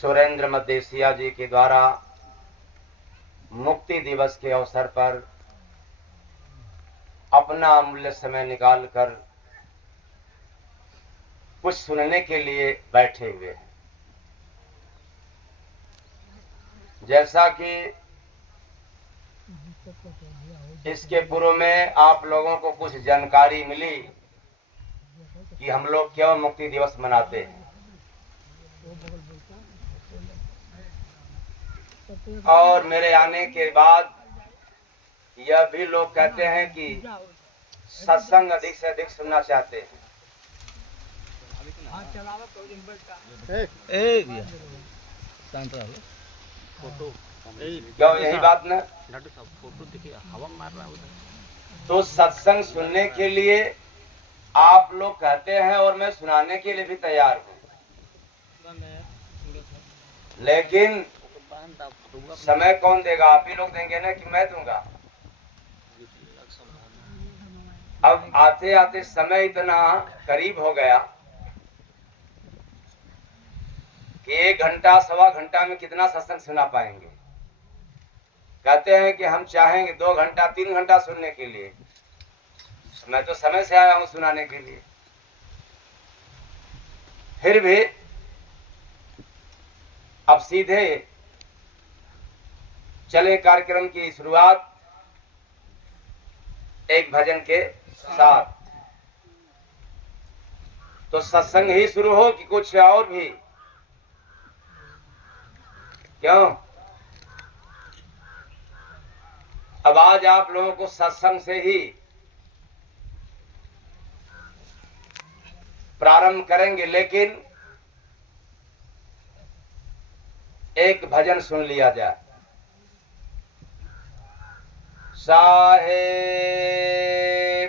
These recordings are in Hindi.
सुरेंद्र मदेशिया जी के द्वारा मुक्ति दिवस के अवसर पर अपना अमूल्य समय निकालकर कुछ सुनने के लिए बैठे हुए हैं। जैसा कि इसके पूर्व में आप लोगों को कुछ जानकारी मिली कि हम लोग क्यों मुक्ति दिवस मनाते हैं, और मेरे आने के बाद यह भी लोग कहते हैं कि सत्संग अधिक से अधिक सुनना चाहते हैं। क्यों यही बात न? तो सत्संग सुनने के लिए आप लोग कहते हैं और मैं सुनाने के लिए भी तैयार हूँ, लेकिन समय कौन देगा? आप ही लोग देंगे ना कि मैं दूंगा? अब आते आते समय इतना करीब हो गया कि 1 घंटा सवा घंटा में कितना सत्संग सुना पाएंगे। कहते हैं कि हम चाहेंगे 2 घंटा 3 घंटा सुनने के लिए। मैं तो समय से आया हूं सुनाने के लिए। फिर भी अब सीधे चले कार्यक्रम की शुरुआत एक भजन के साथ। तो सत्संग ही शुरू हो कि कुछ और भी? क्यों? अब आज आप लोगों को सत्संग से ही प्रारंभ करेंगे, लेकिन एक भजन सुन लिया जाए। साहेब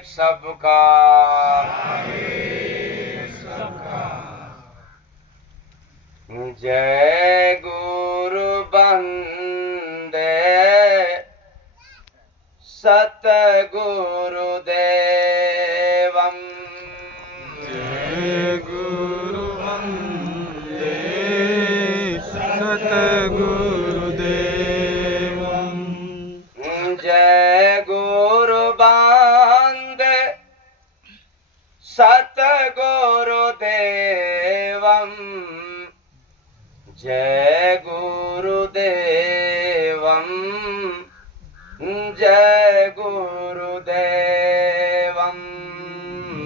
सबका जय गुरु बंदे सतगुरु देवम। जय गुरु वंदे सतगुरु देवम। जय गुरु वंदे सतगुरु देवम। जय गुरुदेवम। जय गुरुदेवम।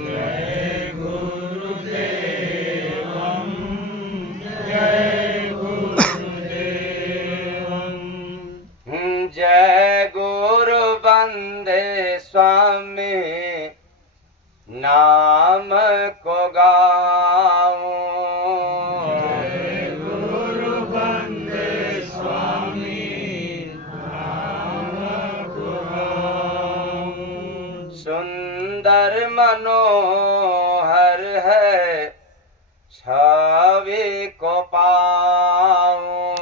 जय गुरुदेवम। जय गुरुदेवम। जय गुरु वंदे स्वामी नाम को गाऊं। सुंदर मनोहर है छवि को पाऊं।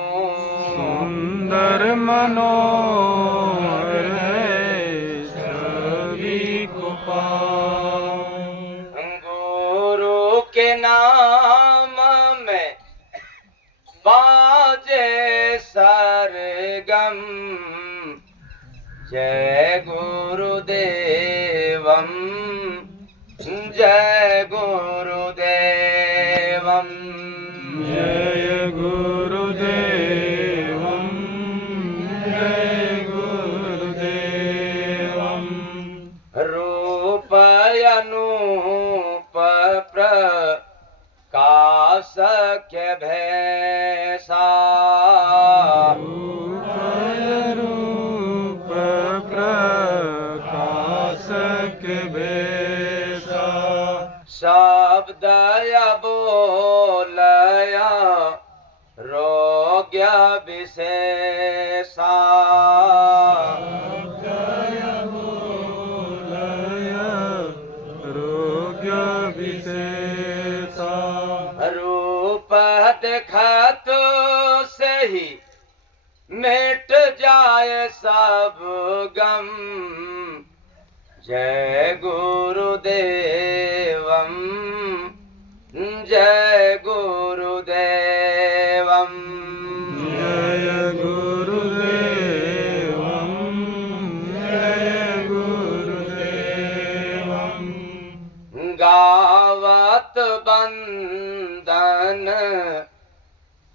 सुंदर मनोहर है छवि को पाऊं। गुरु के नाम में बाजे सरगम। जय गुरुदेवम। जय गुरुदेवम। जय गुरुदेवम। जय गुरुदेवम। रूप अनूप प्रकाश के भैसा। रूप प्रकाश के बेसा। शब्द बोलया रोग्य विशेषा। रोग्य विशेषा। रूप देखत से ही मिट जाए सब गम। जय गुरुदेवम। जय गुरुदेवम। वंदन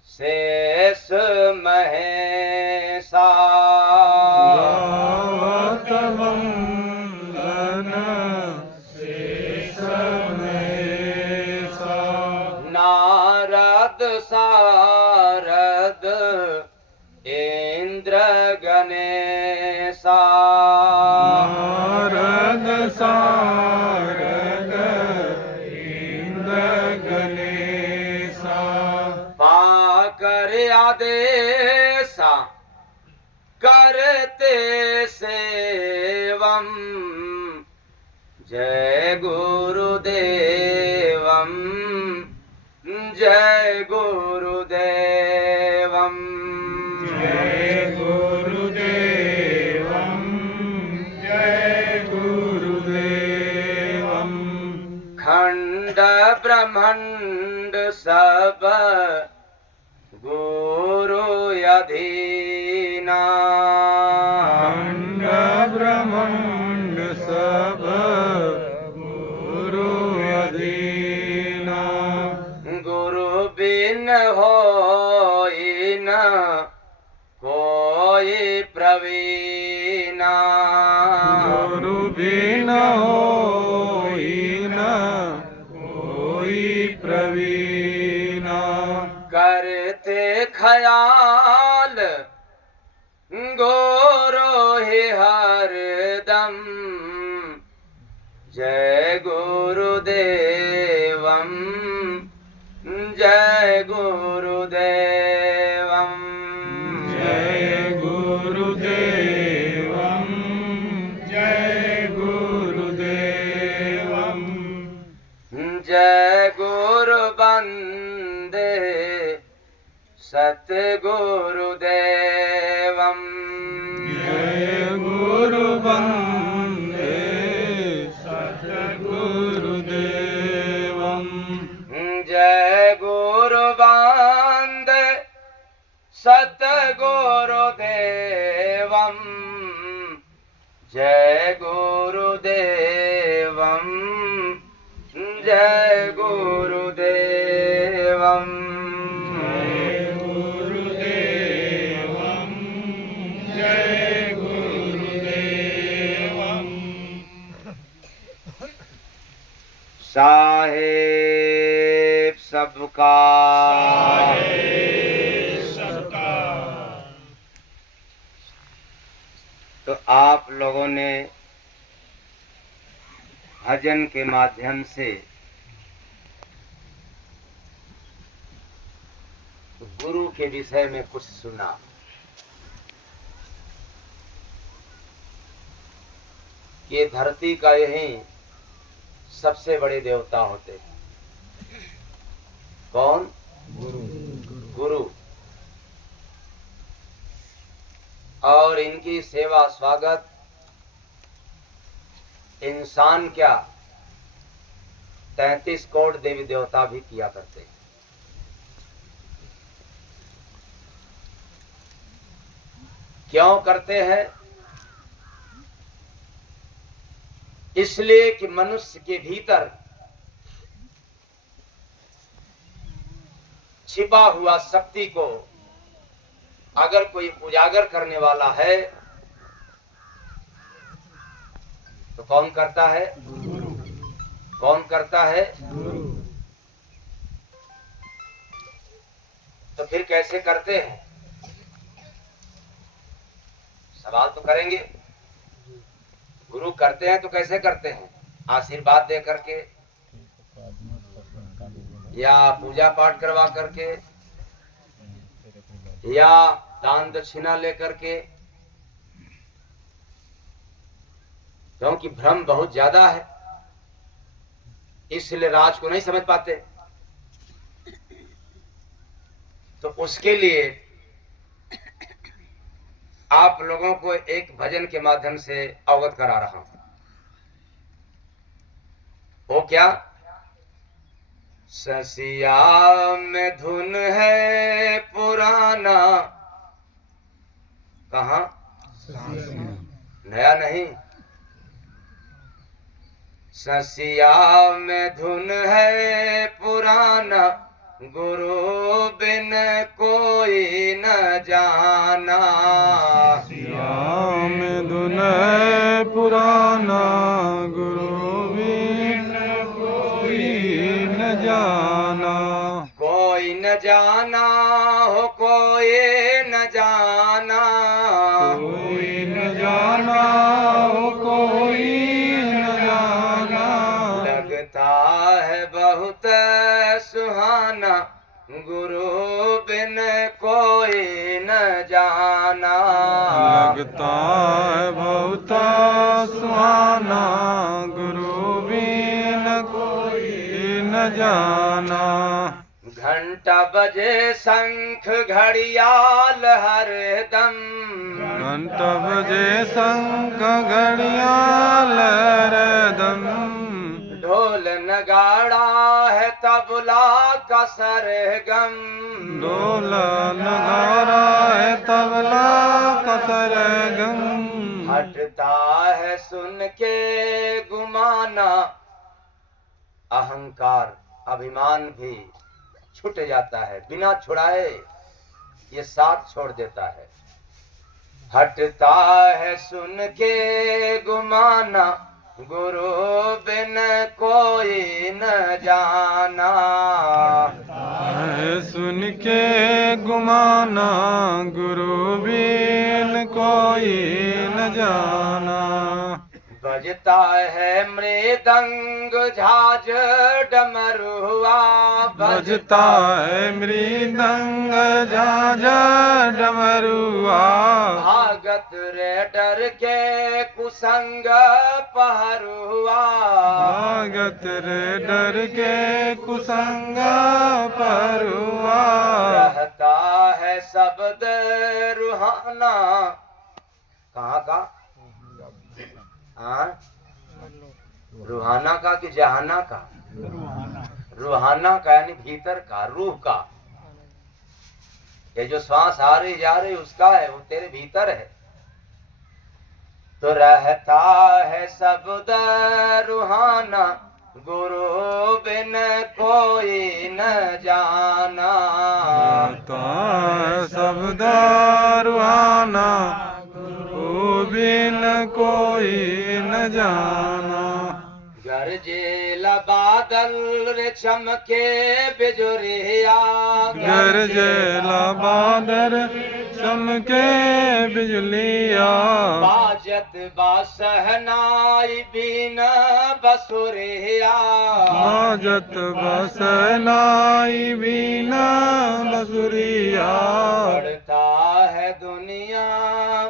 शेष महेशा। गावत वंदन शेष महेशा। नारद सारद इंद्र गणेशा। नारद सारद इंद्र गणेशा। पाकर आदेशा करते सेवम। जय गुरुदेवम जय गुरुदेवम। जय गुरुदेवम जय गुरुदेवम। खंड ब्रह्मांड सब गुरु अधीना। खंड ब्रह्मांड सब गुरु अधीना। गुरु बिन होई न कोई प्रवीणा। गुरु बिन होई न कोई प्रवीणा। करते ख्याल गोरो ही हरदम। जय गुरुदेवम जय गुरुदेवम। जय गुरुदेवम जय गुरुदेवम। जय गुरु बंदे सतगुरुदेवम। जय गुरु वंदे सद्गुरुदेवम। जय गुरु बंदे सतगुरुदेवम। जय गुरुदेवम जय गुरुदेवम। जय गुरुदेवम जय गुरुदेवम। साहेब सबका सबका। तो आप लोगों ने भजन के माध्यम से गुरु के विषय में कुछ सुना। ये धरती का यही सबसे बड़े देवता होते हैं। कौन? गुरु। और इनकी सेवा स्वागत इंसान क्या 33 करोड़ देवी देवता भी किया करते हैं। क्यों करते हैं? इसलिए कि मनुष्य के भीतर छिपा हुआ शक्ति को अगर कोई उजागर करने वाला है तो कौन करता है? कौन करता है? तो फिर कैसे करते हैं? सवाल तो करेंगे। गुरु करते हैं तो कैसे करते हैं? आशीर्वाद दे करके, या पूजा पाठ करवा करके, या दान दक्षिणा लेकर के। क्योंकि भ्रम बहुत ज्यादा है, इसलिए राज को नहीं समझ पाते। तो उसके लिए आप लोगों को एक भजन के माध्यम से अवगत करा रहा हूं। वो क्या? ससिया में धुन है पुराना। कहाँ? नया नहीं। ससिया में धुन है पुराना, गुरु बिन कोई न जाना। श्याम धुन है पुराना, गुरु बिन कोई न जाना। कोई न जाना हो कोई न जाना, कोई न जाना हो कोई न जाना। लगता है बहुत सुहाना, गुरु बिन कोई न जाना। लगता है बहुत सुहाना, गुरु बिन कोई न जाना। घंटा बजे शंख घड़ियाल हर दम, घंटा बजे शंख घड़ियाल हरदम। ढोल नगाड़ा है तबला का सरगम। ढोल नगारा है तबला का सरगम। हटता है सुन के गुमाना, अहंकार अभिमान भी छूट जाता है, बिना छुड़ाए ये साथ छोड़ देता है। हटता है सुन के गुमाना, गुरु बिन कोई न जाना। है सुन के गुमाना, गुरु बिन कोई न जाना। बजता है मृदंग झाज डमरुआ, बजता है मृदंग झाझा डमरुआ। भागत रे डर के कुसंग पहरुआ। भागत रे डर के कुसंग परुआ। रहता है शब्द रूहाना, कहाँ का? हाँ, रूहाना का कि जहाना का? रूहाना का यानी भीतर का, रूह का। ये जो श्वास आ रही जा रही उसका है, वो तेरे भीतर है। तो रहता है शब्द रूहाना, गुरु बिन कोई न जाना। रहता है शब्द रूहाना, गुरु बिन कोई न जाना। गरजेला बादल रे चमके बिजुरिया, गरजेला बादल चमके बिजलिया। बाजत बासहनाई बीन बसुरिया। बाजत बसनाई बीना बसुरिया। पड़ता है दुनिया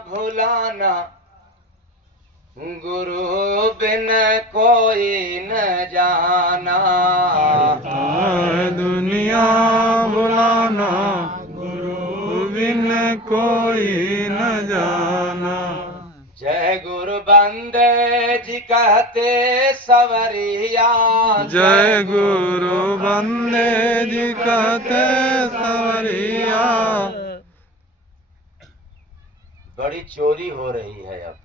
भुलाना, गुरु बिन कोई न जाना। दुनिया बुलाना, गुरु बिन कोई न जाना। जय गुरु बंदे जी कहते सवरिया। जय गुरु बंदे जी कहते सवरिया। बड़ी चोरी हो रही है अब।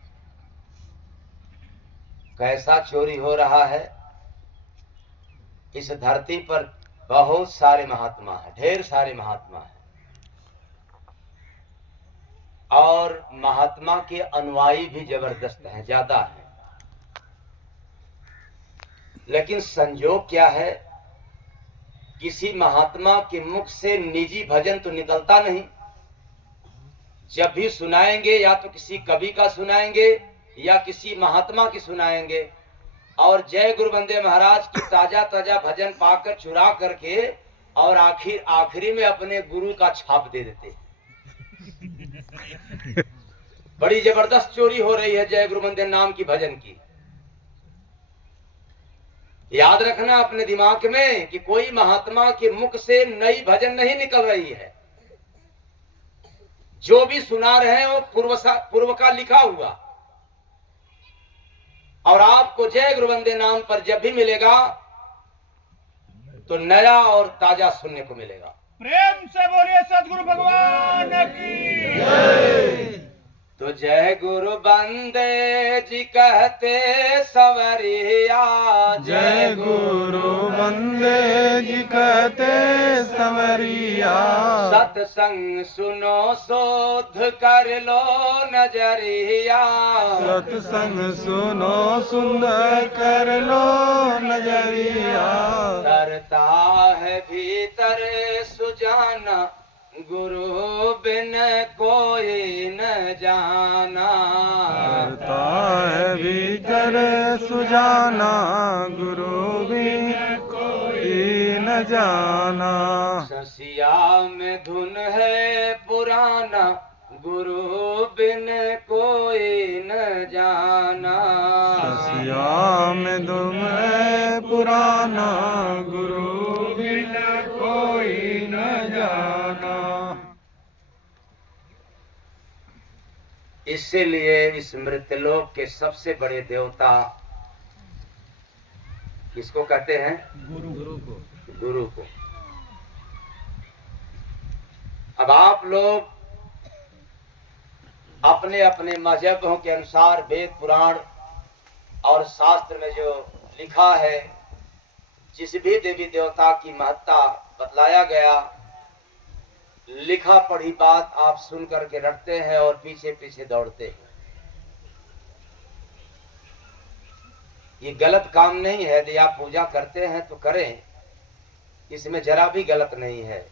कैसा चोरी हो रहा है? इस धरती पर बहुत सारे महात्मा हैं, ढेर सारे महात्मा हैं, और महात्मा के अनुयायी भी जबरदस्त हैं, ज्यादा हैं। लेकिन संजोग क्या है, किसी महात्मा के मुख से निजी भजन तो निकलता नहीं। जब भी सुनाएंगे या तो किसी कवि का सुनाएंगे या किसी महात्मा की सुनाएंगे, और जय गुरु बंदे महाराज की ताजा ताजा भजन पाकर चुरा करके और आखिरी में अपने गुरु का छाप दे देते। बड़ी जबरदस्त चोरी हो रही है जय गुरु बंदे नाम की भजन की। याद रखना अपने दिमाग में कि कोई महात्मा के मुख से नई भजन नहीं निकल रही है। जो भी सुना रहे हैं वो पूर्व का लिखा हुआ, और आपको जय गुरु बंदे नाम पर जब भी मिलेगा तो नया और ताजा सुनने को मिलेगा। प्रेम से बोलिए सदगुरु भगवान की। तो जय गुरु बंदे जी कहते सवरिया, जय गुरु बंदे जी कहते सवरिया। सत्संग सुनो शोध कर लो नजरिया, सत्संग सुनो सुंदर कर लो नजरिया। तरता है भीतर सुजाना, गुरु बिन कोई न जाना। करता है भीतर सुजाना, गुरु बिन कोई न जाना। ससिया में धुन है पुराना, गुरु बिन कोई न जाना। ससिया में धुन है पुराना, गुरु बिन कोई न जाना। इसीलिए इस मृत्यलोक के सबसे बड़े देवता किसको कहते हैं? गुरु को। गुरु को। अब आप लोग अपने अपने मजहबों के अनुसार वेद पुराण और शास्त्र में जो लिखा है, जिस भी देवी देवता की महत्ता बतलाया गया, लिखा पढ़ी बात आप सुन करके रटते हैं और पीछे पीछे दौड़ते हैं। ये गलत काम नहीं है। यदि आप पूजा करते हैं तो करें, इसमें जरा भी गलत नहीं है।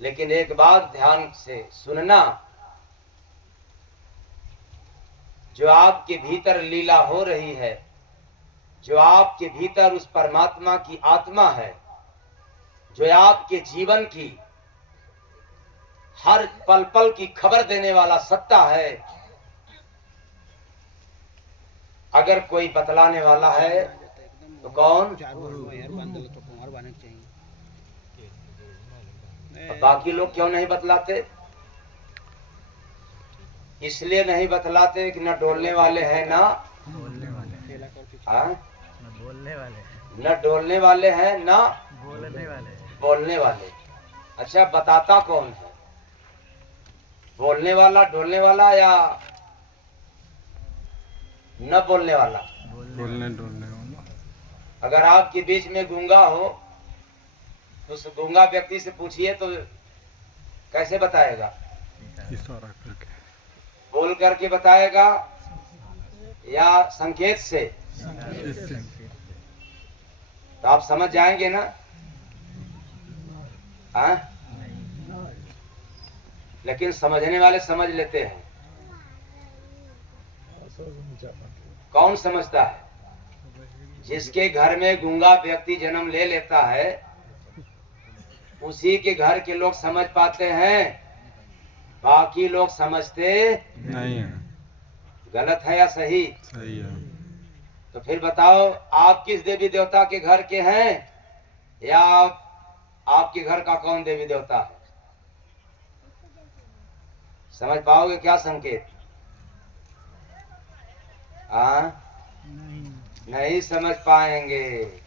लेकिन एक बात ध्यान से सुनना, जो आपके भीतर लीला हो रही है, जो आपके भीतर उस परमात्मा की आत्मा है, जो आपके जीवन की हर पल पल की खबर देने वाला सत्ता है, अगर कोई बतलाने वाला है तो कौन? बाकी लोग क्यों नहीं बतलाते? इसलिए नहीं बतलाते कि न डोलने वाले हैं ना बोलने वाले, न डोलने वाले हैं ना बोलने वाले। अच्छा, बताता कौन है? बोलने वाला, डोलने वाला या न बोलने वाला? बोलने डोलने वाला। अगर आपके बीच में गूंगा हो तो उस गूंगा व्यक्ति से पूछिए तो कैसे बताएगा? इशारा करके। बोल करके बताएगा या संकेत से? इससे। तो आप समझ जाएंगे ना? हाँ? लेकिन समझने वाले समझ लेते हैं। कौन समझता है? जिसके घर में गूंगा व्यक्ति जन्म ले लेता है, उसी के घर के लोग समझ पाते हैं, बाकी लोग समझते नहीं है। गलत है या सही? सही है। तो फिर बताओ, आप किस देवी देवता के घर के हैं, या आपके घर का कौन देवी देवता है? समझ पाओगे क्या संकेत? नहीं समझ पाएंगे।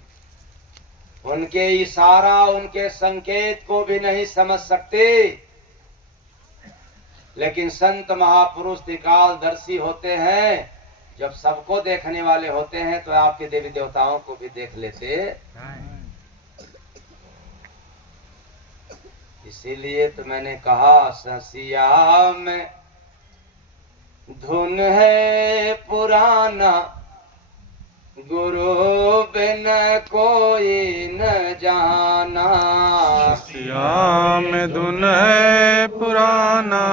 उनके इशारा, उनके संकेत को भी नहीं समझ सकते। लेकिन संत महापुरुष त्रिकालदर्शी होते हैं, जब सबको देखने वाले होते हैं तो आपके देवी देवताओं को भी देख लेते। इसीलिए तो मैंने कहा, ससिया में धुन है पुराना, गुरु बिन कोई न जाना। ससिया में धुन है पुराना,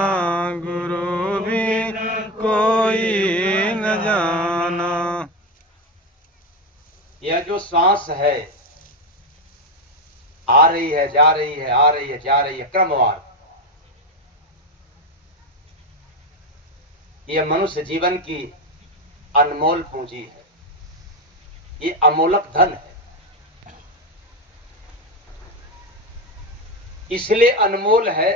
गुरु बिन कोई न जाना। यह जो श्वास है, आ रही है, जा रही है, आ रही है, जा रही है, क्रमवार, यह मनुष्य जीवन की अनमोल पूंजी है। ये अमोलक धन है। इसलिए अनमोल है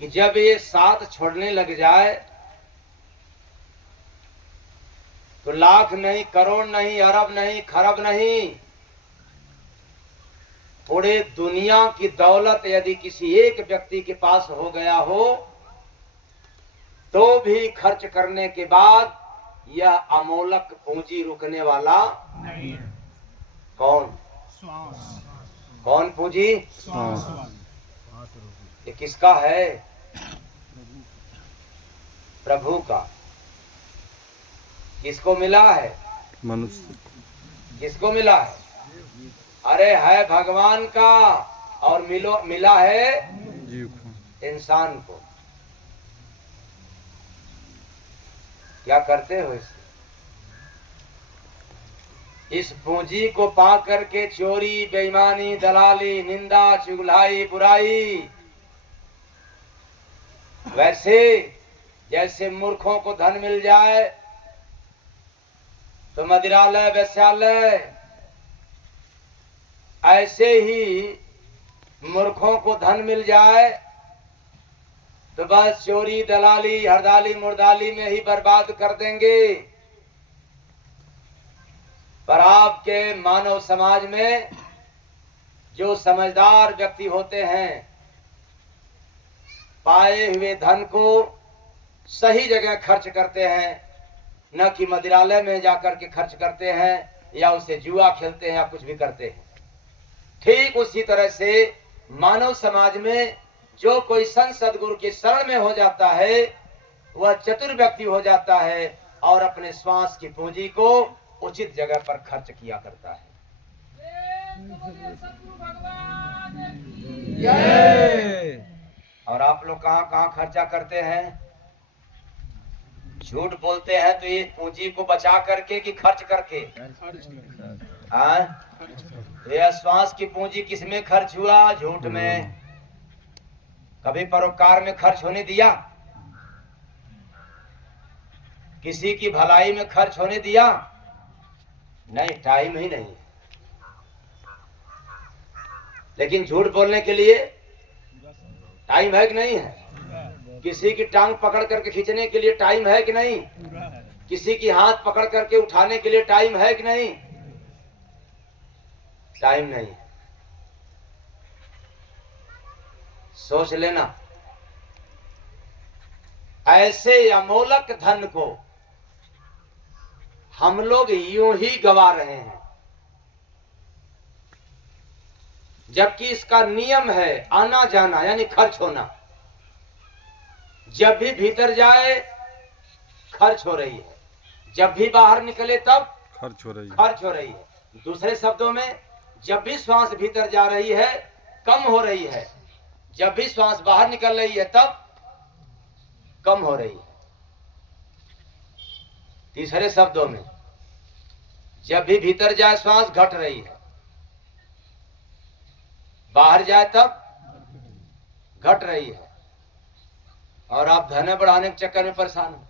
कि जब ये साथ छोड़ने लग जाए तो लाख नहीं, करोड़ नहीं, अरब नहीं, खरब नहीं, पूरे दुनिया की दौलत यदि किसी एक व्यक्ति के पास हो गया हो तो भी खर्च करने के बाद यह अमोलक पूंजी रुकने वाला नहीं है। कौन श्वास कौन पूंजी? श्वास ये किसका है? प्रभु का। किसको मिला है? मनुष्य किसको मिला है? अरे है भगवान का और मिला है जीव को। इंसान को। क्या करते हो इससे? इस पूंजी को पा करके चोरी, बेईमानी, दलाली, निंदा, चुगलाई, बुराई, वैसे जैसे मूर्खों को धन मिल जाए तो मदिरालय, वेश्यालय, ऐसे ही मूर्खों को धन मिल जाए तो बस चोरी, दलाली, हरदाली, मुर्दाली में ही बर्बाद कर देंगे। पर आपके मानव समाज में जो समझदार व्यक्ति होते हैं पाए हुए धन को सही जगह खर्च करते हैं, न कि मदिरालय में जाकर के खर्च करते हैं या उसे जुआ खेलते हैं या कुछ भी करते हैं। ठीक उसी तरह से मानव समाज में जो कोई संत सद्गुरु के शरण में हो जाता है वह चतुर व्यक्ति हो जाता है और अपने श्वास की पूंजी को उचित जगह पर खर्च किया करता है। और आप लोग कहाँ कहाँ खर्चा करते हैं? झूठ बोलते हैं तो ये पूंजी को बचा करके कि खर्च करके? हाँ, तो यह श्वास की पूंजी किस में खर्च हुआ? झूठ में। कभी परोपकार में खर्च होने दिया? किसी की भलाई में खर्च होने दिया? नहीं, टाइम ही नहीं। लेकिन झूठ बोलने के लिए टाइम है कि नहीं है? किसी की टांग पकड़ करके खींचने के लिए टाइम है कि नहीं? किसी की हाथ पकड़ करके उठाने के लिए टाइम है कि नहीं? टाइम नहीं। सोच लेना, ऐसे अमोलक धन को हम लोग यूं ही गवा रहे हैं, जबकि इसका नियम है आना जाना यानी खर्च होना। जब भी भीतर जाए खर्च हो रही है, जब भी बाहर निकले तब खर्च हो रही है। खर्च हो रही है। दूसरे शब्दों में जब भी श्वास भीतर जा रही है कम हो रही है, जब भी श्वास बाहर निकल रही है तब कम हो रही है। तीसरे शब्दों में जब भी भीतर जाए श्वास घट रही है, बाहर जाए तब घट रही है। और आप धन बढ़ाने के चक्कर में परेशान हो।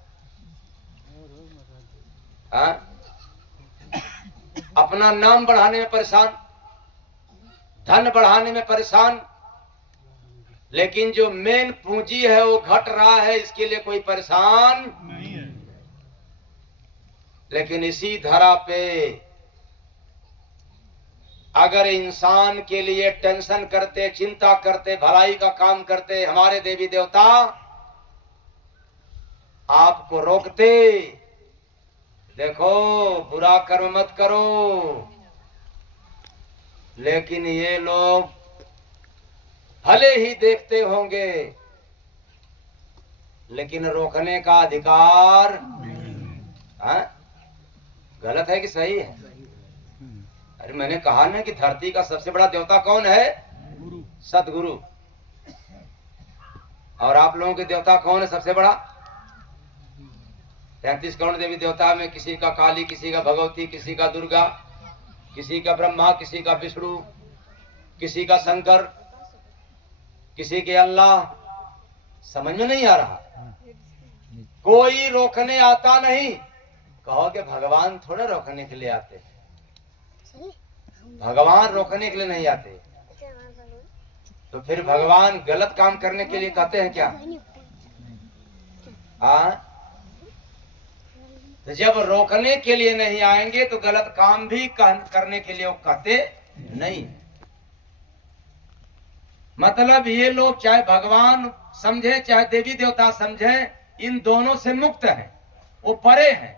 हाँ? अपना नाम बढ़ाने में परेशान, धन बढ़ाने में परेशान, लेकिन जो मेन पूंजी है वो घट रहा है, इसके लिए कोई परेशान नहीं है। लेकिन इसी धरा पे अगर इंसान के लिए टेंशन करते, चिंता करते, भलाई का काम करते हमारे देवी देवता आपको रोकते, देखो बुरा कर्म मत करो। लेकिन ये लोग भले ही देखते होंगे लेकिन रोकने का अधिकार हाँ? गलत है कि सही है? अरे मैंने कहा ना कि धरती का सबसे बड़ा देवता कौन है? सतगुरु। और आप लोगों के देवता कौन है सबसे बड़ा? 33 करोड़ देवी देवता में किसी का काली, किसी का भगवती, किसी का दुर्गा, किसी का ब्रह्मा, किसी का विष्णु, किसी का शंकर, किसी के अल्लाह। समझ में नहीं आ रहा? कोई रोकने आता नहीं। कहो कि भगवान थोड़े रोकने के लिए आते हैं, भगवान रोकने के लिए नहीं आते। तो फिर भगवान गलत काम करने के लिए कहते हैं क्या? हाँ, तो जब रोकने के लिए नहीं आएंगे तो गलत काम भी करने के लिए वो कहते नहीं। मतलब ये लोग चाहे भगवान समझे चाहे देवी देवता समझे, इन दोनों से मुक्त हैं, वो परे हैं।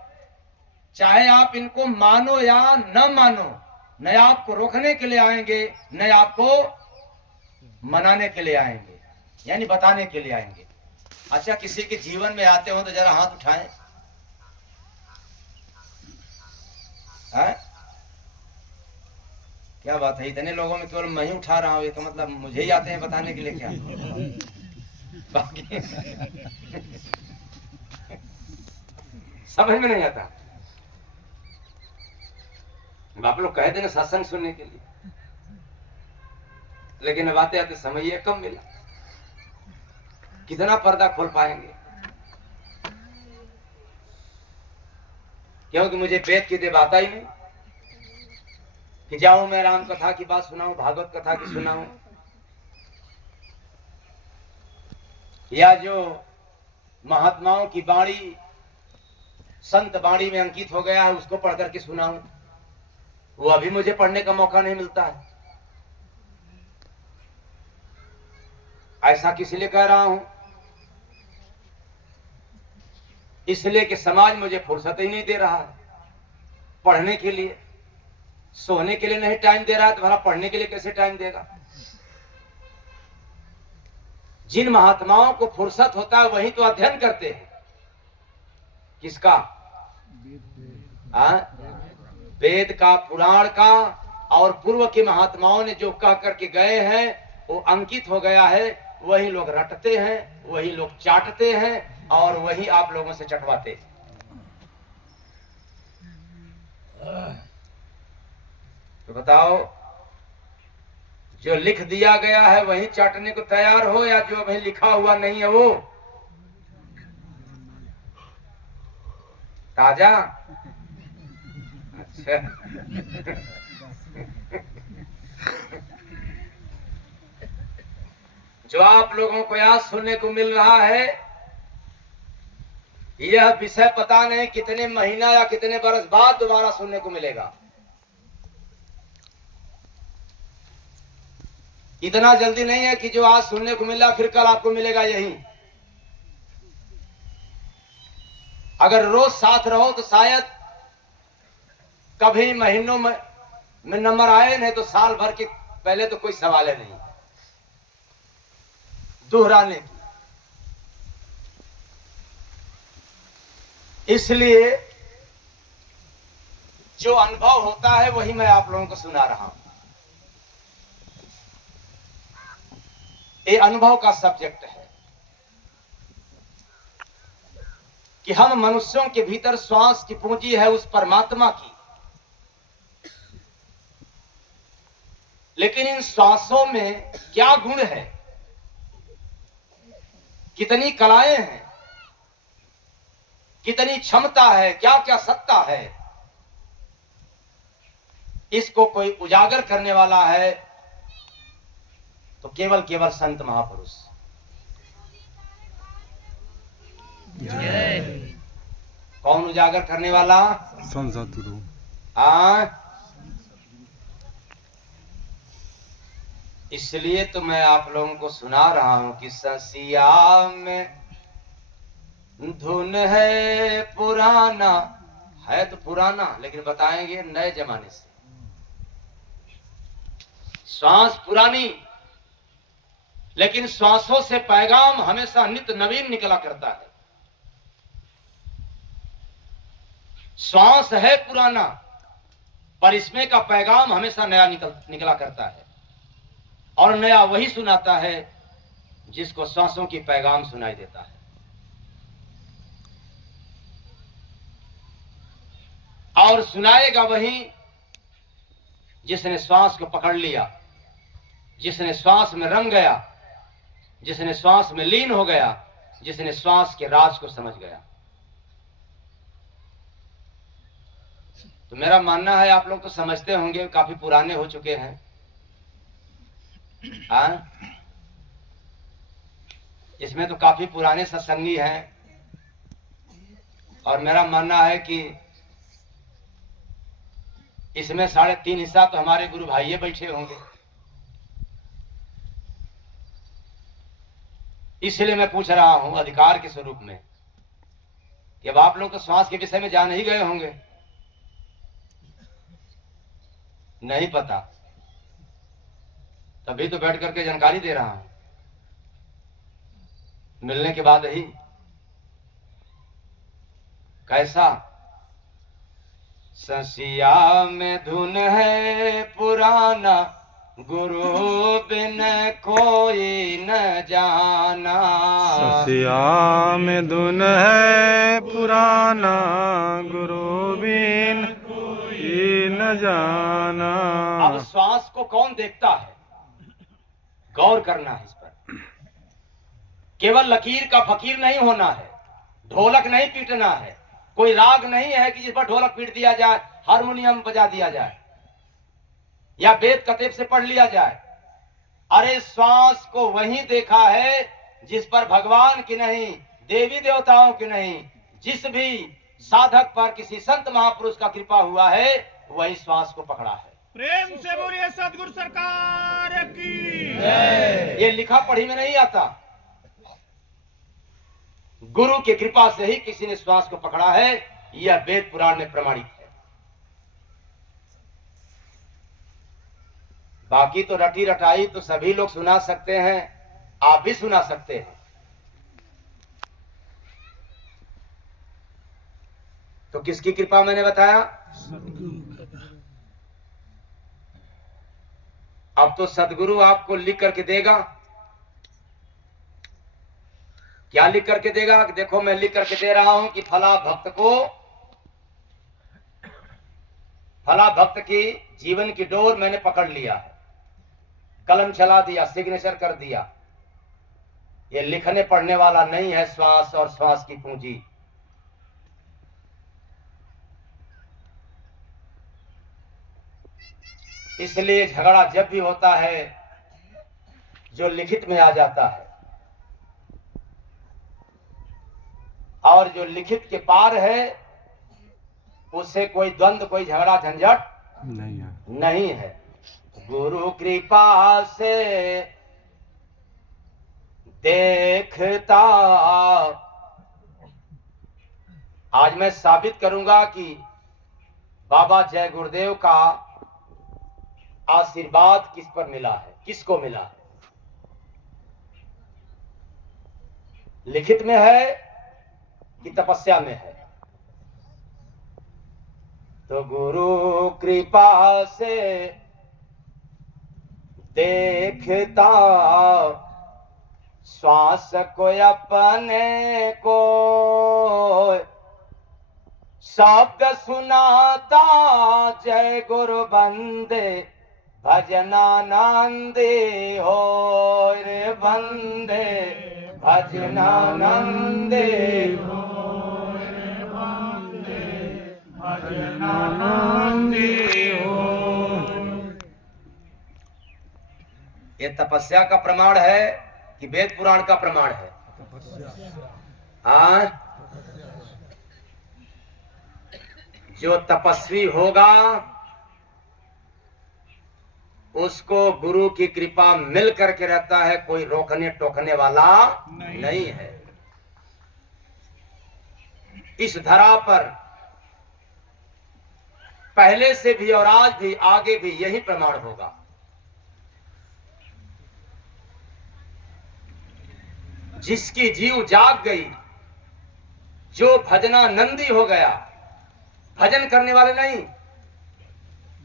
चाहे आप इनको मानो या न मानो, न आपको रोकने के लिए आएंगे न आपको मनाने के लिए आएंगे, यानी बताने के लिए आएंगे। अच्छा, किसी के जीवन में आते हो तो जरा हाथ उठाएं। है? क्या बात है, इतने लोगों में केवल मैं ही उठा रहा हूं, ये तो मतलब मुझे ही आते हैं बताने के लिए क्या? बाकी समझ में नहीं आता। आप लोग कह देंगे सत्संग सुनने के लिए, लेकिन अब आते आते समय ये कम मिला, कितना पर्दा खोल पाएंगे? क्योंकि मुझे वेद की देव आता ही नहीं कि जाऊं मैं राम कथा की बात सुनाऊं, भागवत कथा की सुनाऊं, या जो महात्माओं की वाणी संत वाणी में अंकित हो गया है उसको पढ़ करके सुनाऊं। वो अभी मुझे पढ़ने का मौका नहीं मिलता है। ऐसा किस लिए कह रहा हूं? इसलिए कि समाज मुझे फुर्सत ही नहीं दे रहा है पढ़ने के लिए। सोने के लिए नहीं टाइम दे रहा है तो भला पढ़ने के लिए कैसे टाइम देगा? जिन महात्माओं को फुर्सत होता है वही तो अध्ययन करते हैं। किसका? वेद का, पुराण का, और पूर्व के महात्माओं ने जो कह करके गए हैं वो अंकित हो गया है, वही लोग रटते हैं, वही लोग चाटते हैं और वही आप लोगों से चटवाते हैं। तो बताओ, जो लिख दिया गया है वही चाटने को तैयार हो, या जो अभी लिखा हुआ नहीं है वो ताजा? अच्छा जो आप लोगों को आज सुनने को मिल रहा है, यह विषय पता नहीं कितने महीना या कितने बरस बाद दोबारा सुनने को मिलेगा। इतना जल्दी नहीं है कि जो आज सुनने को मिला फिर कल आपको मिलेगा यही। अगर रोज साथ रहो तो शायद कभी महीनों में नंबर आए, नहीं तो साल भर के पहले तो कोई सवाल है नहीं दोहराने की। इसलिए जो अनुभव होता है वही मैं आप लोगों को सुना रहा हूं। ये अनुभव का सब्जेक्ट है कि हम मनुष्यों के भीतर श्वास की पूंजी है उस परमात्मा की, लेकिन इन श्वासों में क्या गुण है, कितनी कलाएं हैं, कितनी क्षमता है, क्या क्या सत्ता है, इसको कोई उजागर करने वाला है तो केवल केवल संत महापुरुष। कौन उजागर करने वाला? संत सतगुरु। इसलिए तो मैं आप लोगों को सुना रहा हूं कि ससिया में धुन है पुराना, है तो पुराना लेकिन बताएंगे नए जमाने से। श्वास पुरानी लेकिन श्वासों से पैगाम हमेशा नित्य नवीन निकला करता है। श्वास है पुराना पर इसमें का पैगाम हमेशा नया निकला करता है, और नया वही सुनाता है जिसको श्वासों की पैगाम सुनाई देता है। और सुनाएगा वही जिसने श्वास को पकड़ लिया, जिसने श्वास में रंग गया, जिसने श्वास में लीन हो गया, जिसने श्वास के राज को समझ गया। तो मेरा मानना है आप लोग तो समझते होंगे, काफी पुराने हो चुके हैं। इसमें तो काफी पुराने सत्संगी हैं, और मेरा मानना है कि इसमें 3.5 हिस्सा तो हमारे गुरु भाइये बैठे होंगे। इसलिए मैं पूछ रहा हूं अधिकार के स्वरूप में कि अब आप लोग तो श्वास के विषय में जान ही गए होंगे, नहीं पता, तभी तो बैठ करके जानकारी दे रहा हूं, मिलने के बाद ही। कैसा? ससिया में धुन है पुराना, गुरु बिन कोई न जाना। ससिया में धुन है पुराना, गुरु बिन कोई न जाना। अब श्वास को कौन देखता है, गौर करना है इस पर। केवल लकीर का फकीर नहीं होना है, ढोलक नहीं पीटना है, कोई राग नहीं है कि जिस पर ढोलक पीट दिया जाए, हारमोनियम बजा दिया जाए या वेद कतेब से पढ़ लिया जाए। अरे श्वास को वही देखा है जिस पर भगवान की नहीं, देवी देवताओं की नहीं, जिस भी साधक पर किसी संत महापुरुष का कृपा हुआ है, वही श्वास को पकड़ा है। प्रेम से बोलिए सदगुरु सरकार की। ये लिखा पढ़ी में नहीं आता, गुरु की कृपा से ही किसी ने श्वास को पकड़ा है, यह वेद पुराण में प्रमाणित है। बाकी तो रटी रटाई तो सभी लोग सुना सकते हैं, आप भी सुना सकते हैं। तो किसकी कृपा मैंने बताया? अब तो सदगुरु आपको लिख करके देगा। क्या लिख करके देगा? कि देखो मैं लिख करके दे रहा हूं कि फला भक्त को, फला भक्त की जीवन की डोर मैंने पकड़ लिया है, कलम चला दिया, सिग्नेचर कर दिया। ये लिखने पढ़ने वाला नहीं है श्वास और श्वास की पूंजी। इसलिए झगड़ा जब भी होता है जो लिखित में आ जाता है, और जो लिखित के पार है उससे कोई द्वंद्व, कोई झगड़ा झंझट नहीं है। गुरु कृपा से देखता, आज मैं साबित करूंगा कि बाबा जय गुरुदेव का आशीर्वाद किस पर मिला है, किसको मिला है। लिखित में है कि तपस्या में है? तो गुरु कृपा से देखता श्वास को अपने को, शब्द सुनाता जय गुरु बंदे भजनानंदे हो रे बंदे, भजनानंदे हो रे बंदे, भजनानंदे हो। ये तपस्या का प्रमाण है कि वेद पुराण का प्रमाण है? हाँ, जो तपस्वी होगा उसको गुरु की कृपा मिल करके रहता है, कोई रोकने टोकने वाला नहीं है। इस धरा पर पहले से भी और आज भी आगे भी यही प्रमाण होगा। जिसकी जीव जाग गई, जो भजनानंदी हो गया, भजन करने वाले नहीं,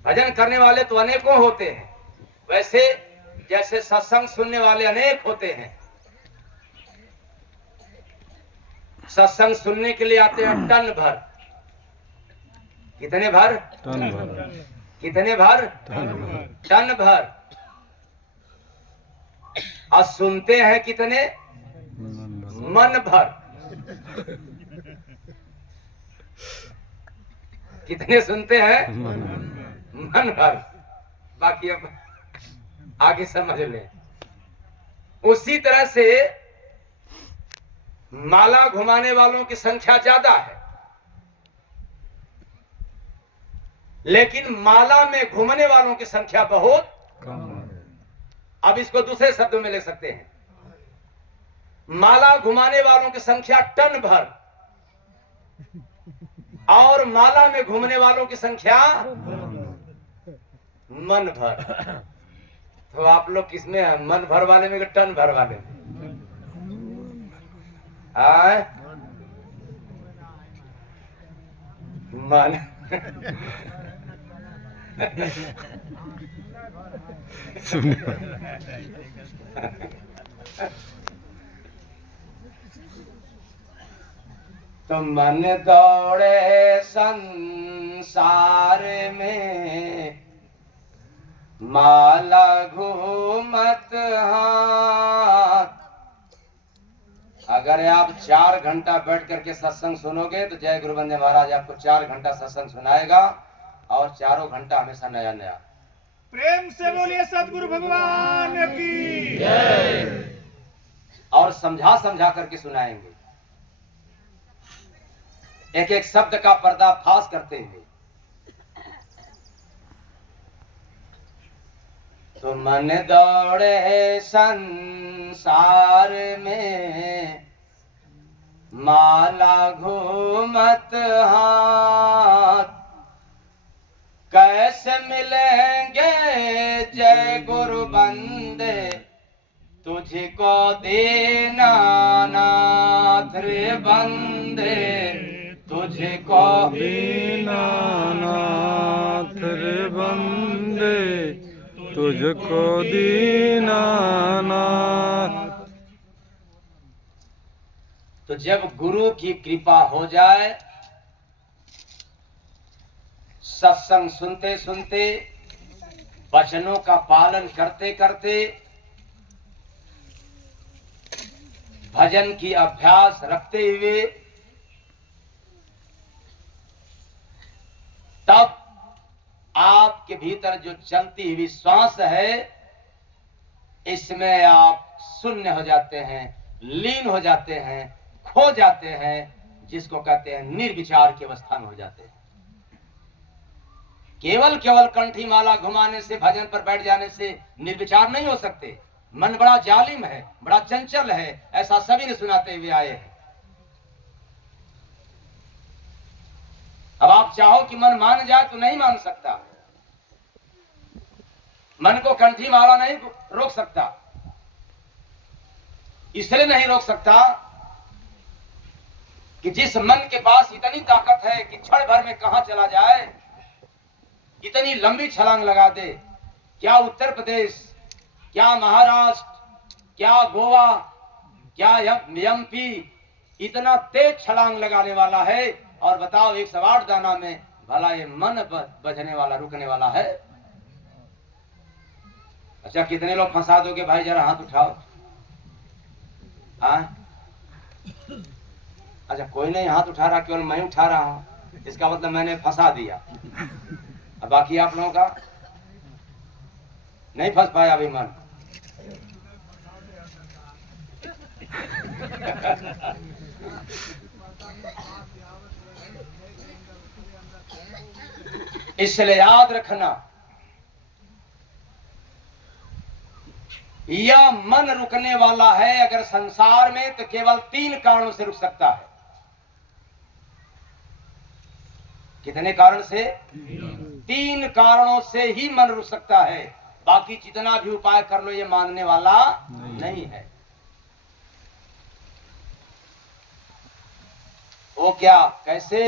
भजन करने वाले तो अनेकों होते हैं, वैसे जैसे सत्संग सुनने वाले अनेक होते हैं। सत्संग सुनने के लिए आते हैं टन भर। कितने भर? टन भर। कितने भर? टन भर। और सुनते हैं कितने? मन भर। कितने सुनते हैं? मन भर। बाकी अब आगे समझ लें। उसी तरह से माला घुमाने वालों की संख्या ज्यादा है, लेकिन माला में घूमने वालों की संख्या बहुत कम है। अब इसको दूसरे शब्दों में ले सकते हैं। माला घुमाने वालों की संख्या टन भर और माला में घूमने वालों की संख्या मन भर। तो आप लोग किसमें हैं, मन भर वाले में कि टन भर वाले में? आए? मन तो मन दौड़े संसार में, माला घूमत हाथ। अगर आप 4 घंटा बैठ करके सत्संग सुनोगे तो जय गुरु बंदे महाराज आपको 4 घंटा सत्संग सुनाएगा और 4 घंटा हमेशा नया नया। प्रेम से बोलिए सदगुरु भगवान की। और समझा समझा करके सुनाएंगे, एक एक शब्द का पर्दाफाश करते हुए। तो मन दौड़े संसार में, माला घूमत हाथ। कैसे मिलेंगे जय गुरु बंदे, तुझको दीना नाथ रे बंदे, तुझको दीनानाथ रे बंदे, तुझको दीनानाथ। तो जब गुरु की कृपा हो जाए, सत्संग सुनते सुनते, वचनों का पालन करते करते, भजन की अभ्यास रखते हुए, तब आपके भीतर जो चलती हुई श्वास है, इसमें आप शून्य हो जाते हैं, लीन हो जाते हैं, खो जाते हैं, जिसको कहते हैं निर्विचार की अवस्था में हो जाते हैं। केवल केवल कंठी माला घुमाने से, भजन पर बैठ जाने से निर्विचार नहीं हो सकते। मन बड़ा जालिम है, बड़ा चंचल है, ऐसा सभी ने सुनाते हुए आए हैं। अब आप चाहो कि मन मान जाए तो नहीं मान सकता। मन को कंठी माला नहीं रोक सकता। इसलिए नहीं रोक सकता कि जिस मन के पास इतनी ताकत है कि क्षण भर में कहां चला जाए, इतनी लंबी छलांग लगा दे। क्या उत्तर प्रदेश, क्या महाराष्ट्र, क्या गोवा, क्या एमपी, इतना तेज छलांग लगाने वाला है। और बताओ 108 दाना में भला ये मन बजने वाला, रुकने वाला है? अच्छा, कितने लोग फंसा दोगे भाई? जरा हाथ उठाओ। हाँ, अच्छा, कोई नहीं हाथ उठा रहा, केवल मैं उठा रहा हूं, इसका मतलब मैंने फंसा दिया। अब बाकी आप लोगों का नहीं फंस पाया अभी मन। इसलिए याद रखना, यह मन रुकने वाला है अगर संसार में, तो केवल 3 कारणों से रुक सकता है। कितने कारण से? 3 कारणों से ही मन रुक सकता है। बाकी जितना भी उपाय कर लो, ये मानने वाला नहीं है। वो क्या, कैसे?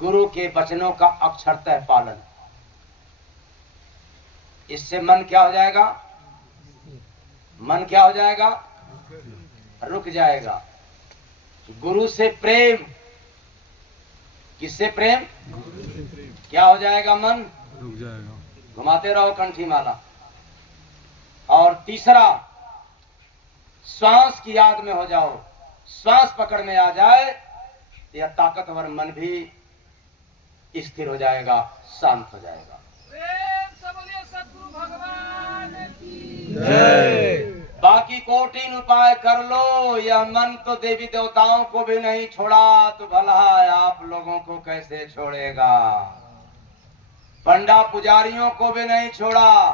गुरु के वचनों का अक्षरतः पालन। इससे मन क्या हो जाएगा? मन क्या हो जाएगा? रुक जाएगा। गुरु से प्रेम। किससे प्रेम? क्या हो जाएगा? मन रुक जाएगा। घुमाते रहो कंठी माला। और तीसरा, श्वास की याद में हो जाओ। श्वास पकड़ में आ जाए, यह ताकतवर मन भी स्थिर हो जाएगा, शांत हो जाएगा। जय। बाकी कोटिन उपाय कर लो, यह मन तो देवी देवताओं को भी नहीं छोड़ा, तो भला आप लोगों को कैसे छोड़ेगा? पंडा पुजारियों को भी नहीं छोड़ा,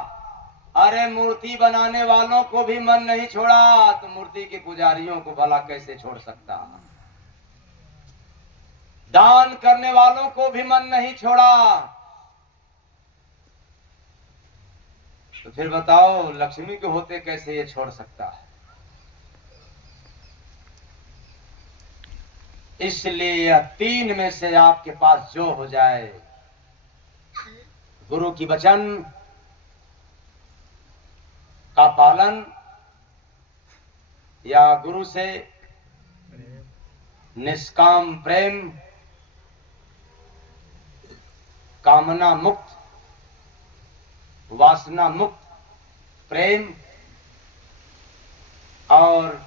अरे मूर्ति बनाने वालों को भी मन नहीं छोड़ा, तो मूर्ति के पुजारियों को भला कैसे छोड़ सकता। दान करने वालों को भी मन नहीं छोड़ा, तो फिर बताओ लक्ष्मी के होते कैसे ये छोड़ सकता है। इसलिए यह तीन में से आपके पास जो हो जाए, गुरु की वचन का पालन या गुरु से निष्काम प्रेम, कामना मुक्त, वासना मुक्त प्रेम, और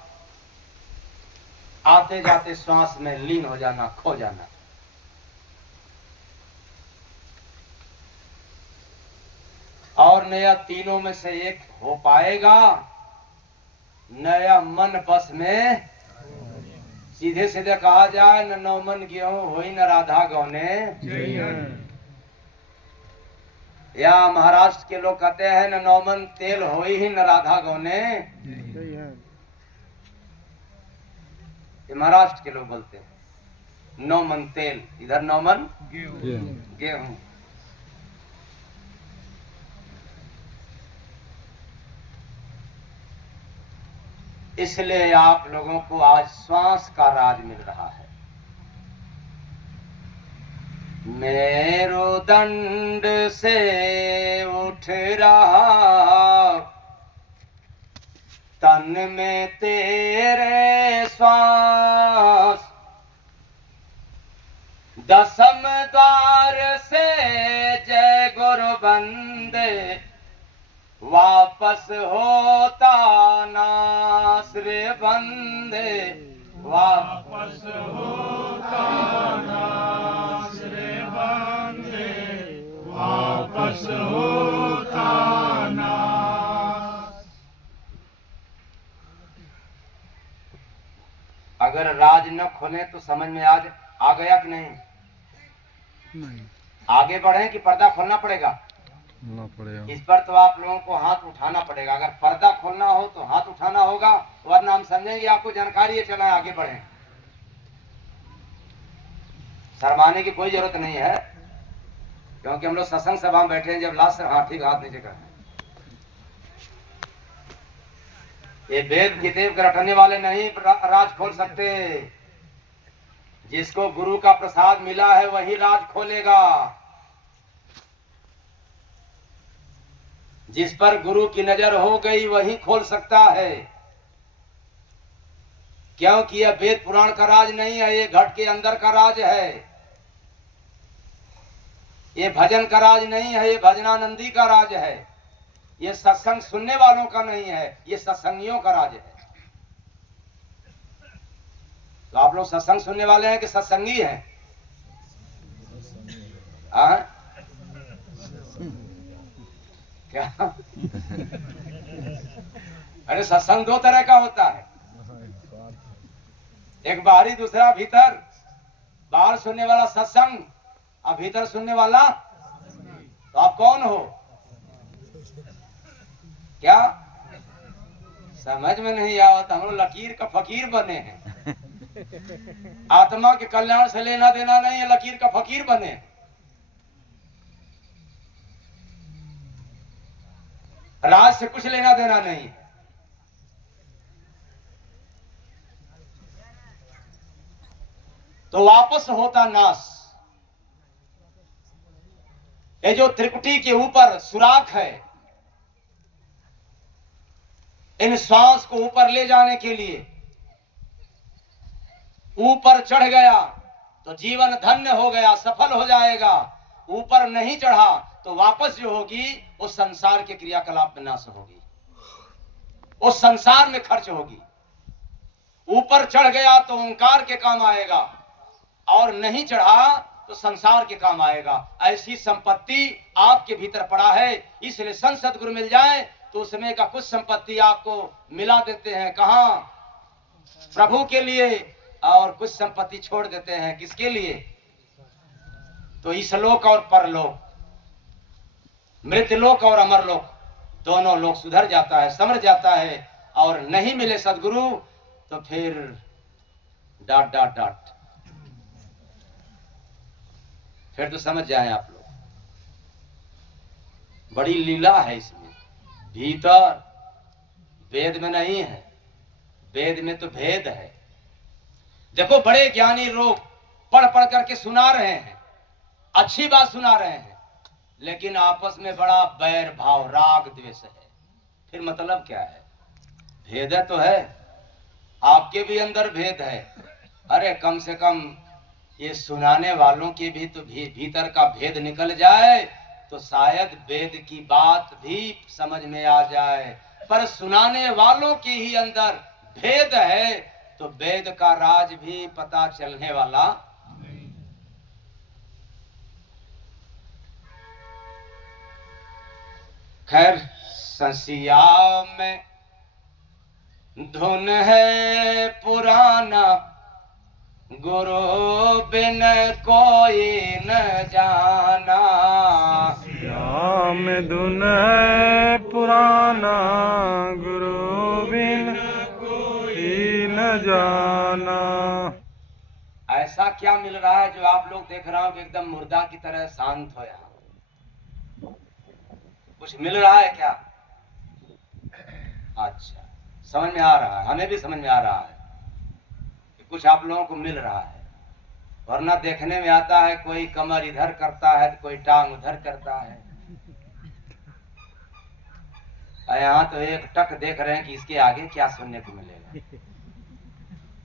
आते जाते श्वास में लीन हो जाना, खो जाना। और नया तीनों में से एक हो पाएगा, नया मन बस में। सीधे सीधे कहा जाए, न नौ मन गेहूं होई न राधा गौने। या महाराष्ट्र के लोग कहते हैं न नौ मन तेल होई ही न राधा गौने। ये महाराष्ट्र के लोग बोलते हैं 9 मन तेल, इधर 9 मन गेहूं। इसलिए आप लोगों को आज श्वास का राज मिल रहा है। मेरुदंड से उठ रहा तन में तेरे श्वास, दसम द्वार से जय गुरु बंदे वापस होता नास रे बंदे, वापस होता नास रे बंदे, वापस होता नास। अगर राज न खोले तो समझ में आ गया कि नहीं? आगे बढ़े कि पर्दा खोलना पड़ेगा? इस पर तो आप लोगों को हाथ उठाना पड़ेगा। अगर पर्दा खोलना हो तो हाथ उठाना होगा, वरना हम समझेंगे आपको जानकारी है, चला आगे बढ़े। शर्माने की कोई जरूरत नहीं है, क्योंकि हम लोग सत्संग सभा में बैठे हैं। जब लास्ट से हाँ ठीक, हाथ नीचे करना। ये वेद किताब के रटने वाले नहीं राज खोल सकते। जिसको गुरु का प्रसाद मिला है वही राज खोलेगा। जिस पर गुरु की नजर हो गई वही खोल सकता है, क्योंकि यह वेद पुराण का राज नहीं है, ये घट के अंदर का राज है। ये भजन का राज नहीं है, ये भजनानंदी का राज है। ये सत्संग सुनने वालों का नहीं है, ये सत्संगियों का राज है। तो आप लोग सत्संग सुनने वाले हैं कि सत्संगी हैं? क्या? अरे सत्संग दो तरह का होता है, एक बाहरी, दूसरा भीतर। बाहर सुनने वाला सत्संग और भीतर सुनने वाला, तो आप कौन हो? क्या समझ में नहीं आवत? हम लोग लकीर का फकीर बने हैं। आत्मा के कल्याण से लेना देना नहीं है, लकीर का फकीर बने। राज से कुछ लेना देना नहीं है। तो वापस होता नाश। ये जो त्रिकुटी के ऊपर सुराख है, इन श्वास को ऊपर ले जाने के लिए ऊपर चढ़ गया तो जीवन धन्य हो गया, सफल हो जाएगा। ऊपर नहीं चढ़ा तो वापस जो होगी वो संसार के क्रियाकलाप में नाश होगी, वो संसार में खर्च होगी। ऊपर चढ़ गया तो ओंकार के काम आएगा, और नहीं चढ़ा तो संसार के काम आएगा। ऐसी संपत्ति आपके भीतर पड़ा है। इसलिए संत सद्गुरु मिल जाए तो उस समय का कुछ संपत्ति आपको मिला देते हैं। कहां? प्रभु के लिए। और कुछ संपत्ति छोड़ देते हैं। किसके लिए? तो इस लोक और परलोक, मृतलोक और अमरलोक, दोनों लोग सुधर जाता है, समझ जाता है। और नहीं मिले सदगुरु तो फिर डांट डांट डांट। फिर तो समझ जाए आप लोग, बड़ी लीला है इसमें। भीतर वेद में नहीं है, वेद में तो भेद है। देखो बड़े ज्ञानी लोग पढ़ पढ़ करके सुना रहे हैं, अच्छी बात सुना रहे हैं, लेकिन आपस में बड़ा बैर भाव राग द्वेष है। फिर मतलब क्या है? भेद है तो है, आपके भी अंदर भेद है। अरे कम से कम ये सुनाने वालों के भी तो भीतर का भेद निकल जाए तो शायद वेद की बात भी समझ में आ जाए। पर सुनाने वालों के ही अंदर भेद है तो वेद का राज भी पता चलने वाला। खैर संसिया में धुन है पुराना, गुरु बिन कोई न जाना। श्याम धुन है पुराना, गुरु बिन कोई न जाना। ऐसा क्या मिल रहा है जो आप लोग देख रहे हो कि एकदम मुर्दा की तरह शांत हो? यहाँ कुछ मिल रहा है क्या? अच्छा, समझ में आ रहा है, हमें भी समझ में आ रहा है कि कुछ आप लोगों को मिल रहा है। वरना देखने में आता है कोई कमर इधर करता है तो कोई टांग उधर करता है। यहाँ तो एक टक देख रहे हैं कि इसके आगे क्या सुनने को मिलेगा।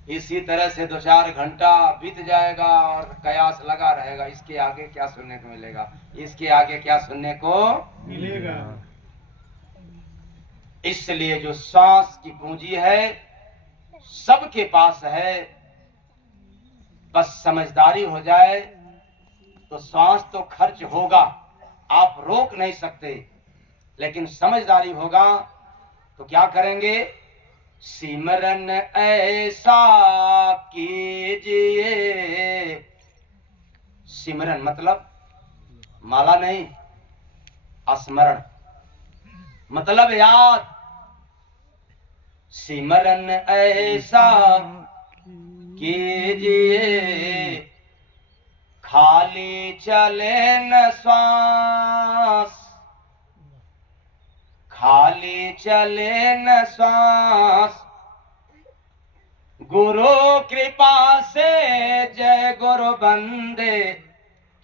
इसी तरह से 2-4 घंटा बीत जाएगा और कयास लगा रहेगा, इसके आगे क्या सुनने को मिलेगा, इसके आगे क्या सुनने को मिलेगा। इसलिए जो श्वास की पूंजी है सबके पास है, बस समझदारी हो जाए तो श्वास तो खर्च होगा, आप रोक नहीं सकते, लेकिन समझदारी होगा तो क्या करेंगे? सिमरन ऐसा कीजिए। सिमरन मतलब माला नहीं, स्मरण मतलब याद। सिमरन ऐसा कीजिए, खाली चले न श्वास, खाली चले न श्वास। गुरु कृपा से जय गुरु बंदे।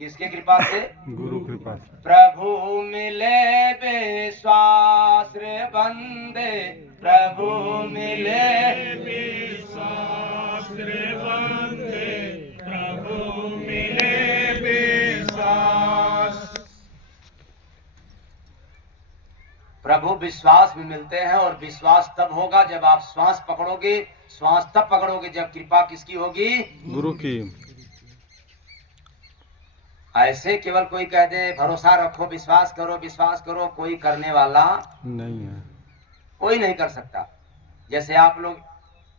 किसके कृपा से? गुरु कृपा से। प्रभु मिले विश्वास रे बंदे, प्रभु मिले विश्वास रे बंदे, प्रभु मिले विश्वास। प्रभु विश्वास में मिलते हैं। और विश्वास तब होगा जब आप श्वास पकड़ोगे, श्वास तब पकड़ोगे जब कृपा किसकी होगी? गुरु की। ऐसे केवल कोई कह दे भरोसा रखो, विश्वास करो, कोई करने वाला नहीं है, कोई नहीं कर सकता। जैसे आप लोग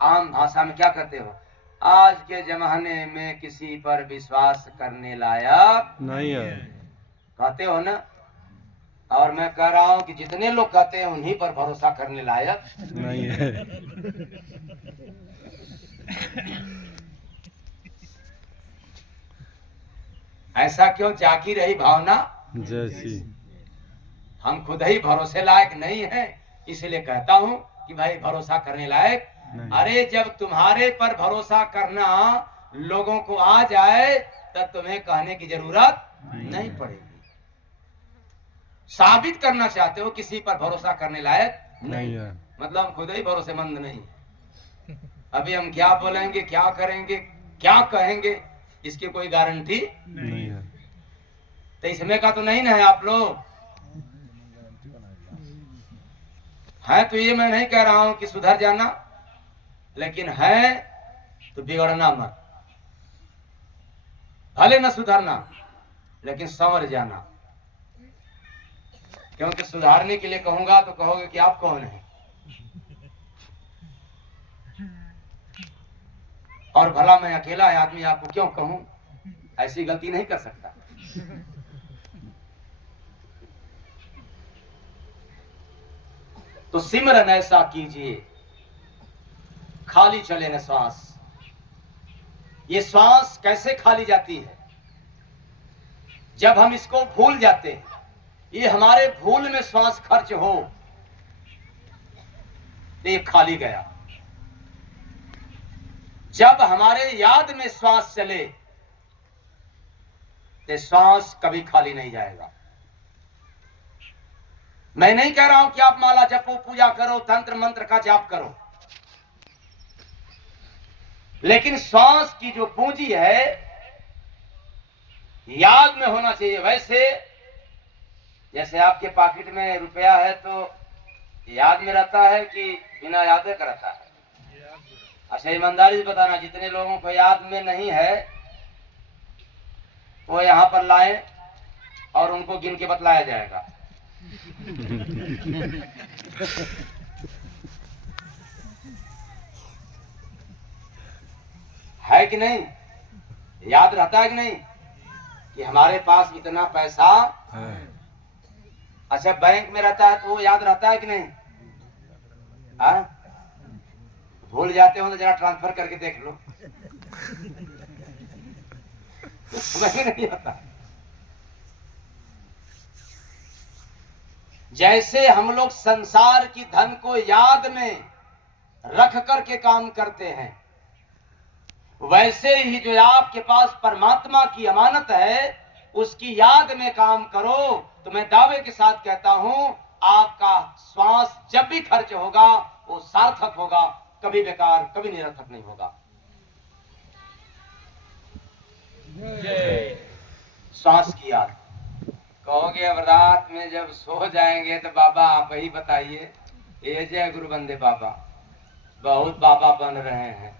आम भाषा में क्या कहते हो? आज के जमाने में किसी पर विश्वास करने लायक नहीं है, कहते हो ना। और मैं कह रहा हूं कि जितने लोग कहते हैं उन्हीं पर भरोसा करने लायक नहीं है। ऐसा क्यों? जाकी रही भावना जैसी। हम खुद ही भरोसे लायक नहीं है, इसलिए कहता हूं कि भाई भरोसा करने लायक नहीं। अरे जब तुम्हारे पर भरोसा करना लोगों को आ जाए तब तुम्हें कहने की जरूरत नहीं पड़ेगी। साबित करना चाहते हो किसी पर भरोसा करने लायक नहीं है। मतलब हम खुद ही भरोसेमंद नहीं। अभी हम क्या बोलेंगे, क्या करेंगे, क्या कहेंगे, इसकी कोई गारंटी नहीं है। तो इसमें का तो नहीं ना है। आप लोग है तो ये मैं नहीं कह रहा हूं कि सुधर जाना, लेकिन है तो बिगड़ना मत। भले न सुधरना लेकिन संवर जाना, क्योंकि सुधारने के लिए कहूंगा तो कहोगे कि आप कौन हैं। और भला मैं अकेला आदमी आपको क्यों कहूं? ऐसी गलती नहीं कर सकता। . तो सिमरन ऐसा कीजिए खाली चले न श्वास। ये श्वास कैसे खाली जाती है? जब हम इसको भूल जाते हैं, ये हमारे भूल में श्वास खर्च हो तो ये खाली गया। जब हमारे याद में श्वास चले तो श्वास कभी खाली नहीं जाएगा। मैं नहीं कह रहा हूं कि आप माला जपो, पूजा करो, तंत्र मंत्र का जाप करो, लेकिन श्वास की जो पूंजी है याद में होना चाहिए। वैसे जैसे आपके पॉकेट में रुपया है तो याद में रहता है कि बिना यादे का रहता है? अच्छा, ईमानदारी से बताना, जितने लोगों को याद में नहीं है वो यहां पर लाएं और उनको गिन के बतलाया जाएगा। है कि नहीं? याद रहता है कि नहीं कि हमारे पास इतना पैसा? अच्छा, बैंक में रहता है तो वो याद रहता है कि नहीं? भूल जाते हो तो जरा ट्रांसफर करके देख लो। समझ नहीं आता। जैसे हम लोग संसार की धन को याद में रख करके काम करते हैं, वैसे ही जो आपके पास परमात्मा की अमानत है उसकी याद में काम करो तो मैं दावे के साथ कहता हूं आपका श्वास जब भी खर्च होगा वो सार्थक होगा, कभी बेकार, कभी निरर्थक नहीं होगा। श्वास की याद। कहोगे अब रात में जब सो जाएंगे तो बाबा आप ही बताइए। ये जय गुरु बंदे बाबा, बहुत बाबा बन रहे हैं,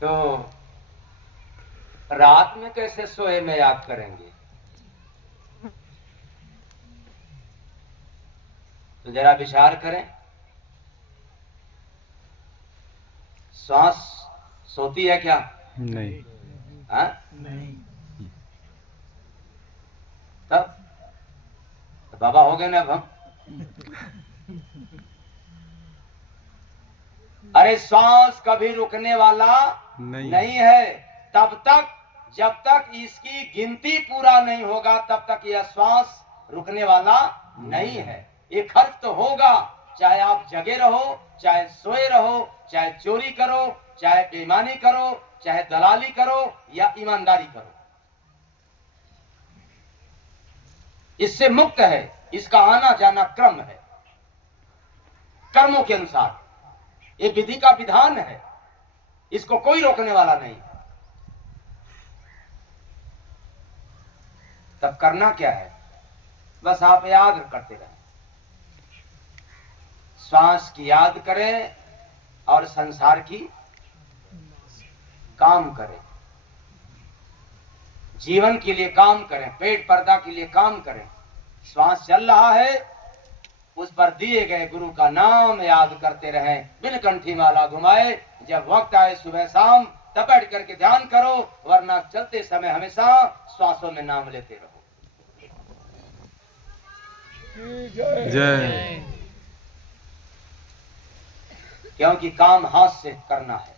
तो रात में कैसे सोए में याद करेंगे? तो जरा विचार करें। श्वास सोती है क्या? नहीं। नहीं। तब तो बाबा हो गए ना अब हम। अरे श्वास कभी रुकने वाला नहीं है। तब तक जब तक इसकी गिनती पूरा नहीं होगा तब तक यह श्वास रुकने वाला नहीं है। ये खर्च तो होगा, चाहे आप जगे रहो, चाहे सोए रहो, चाहे चोरी करो, चाहे बेईमानी करो, चाहे दलाली करो या ईमानदारी करो। इससे मुक्त है, इसका आना जाना क्रम है, कर्मों के अनुसार। ये विधि का विधान है, इसको कोई रोकने वाला नहीं। तब करना क्या है? बस आप याद करते रहें, श्वास की याद करें और संसार की काम करें, जीवन के लिए काम करें, पेट पर्दा के लिए काम करें। श्वास चल रहा है, उस पर दिए गए गुरु का नाम याद करते रहें, बिन कंठी माला घुमाए। जब वक्त आए सुबह शाम तब बैठ करके ध्यान करो, वरना चलते समय हमेशा श्वासों में नाम लेते रहो। जय। क्योंकि काम हाथ से करना है,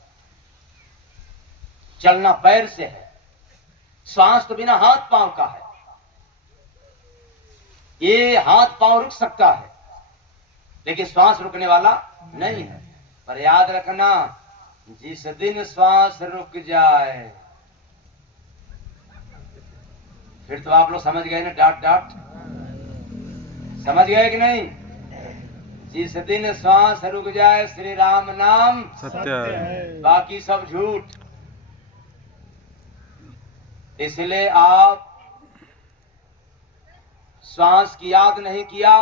चलना पैर से है। श्वास तो बिना हाथ पांव का है। ये हाथ पांव रुक सकता है लेकिन श्वास रुकने वाला नहीं है। पर याद रखना, जिस दिन श्वास रुक जाए, फिर तो आप लोग समझ गए ना, डांट डांट समझ गए कि नहीं? जिस दिन श्वास रुक जाए श्री राम नाम सत्य है। बाकी सब झूठ। इसलिए आप श्वास की याद नहीं किया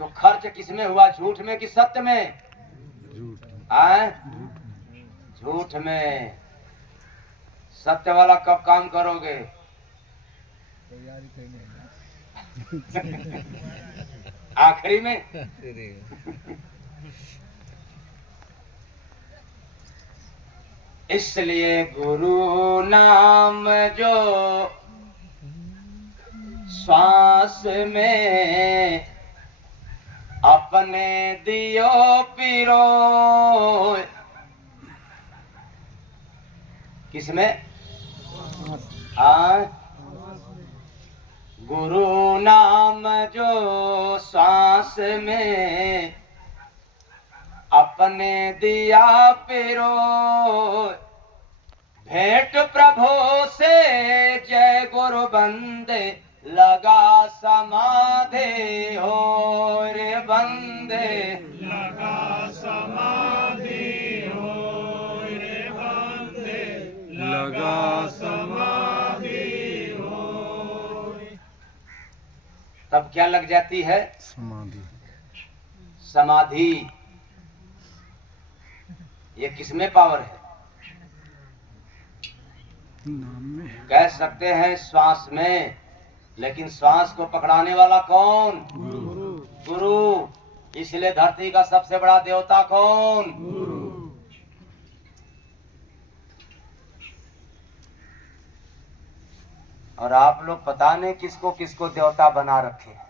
तो खर्च किसमें हुआ? झूठ में कि सत्य में? झूठ में। सत्य वाला कब काम करोगे? आखिरी में। इसलिए गुरु नाम जो श्वास में अपने दियो पीरो। किसमें? गुरु नाम जो सांस में अपने दिया पिरो। भेंट प्रभु से जय गुरु बंदे लगा समाधि हो रे बंदे। लगा समाधि हो रे बंदे, लगा समाधि हो। तब क्या लग जाती है? समाधि। समाधि। ये किसमें पावर है? नाम में। कह सकते हैं श्वास में, लेकिन श्वास को पकड़ाने वाला कौन? गुरु। गुरु। इसलिए धरती का सबसे बड़ा देवता कौन? गुरु। और आप लोग पता नहीं किसको किसको देवता बना रखे हैं।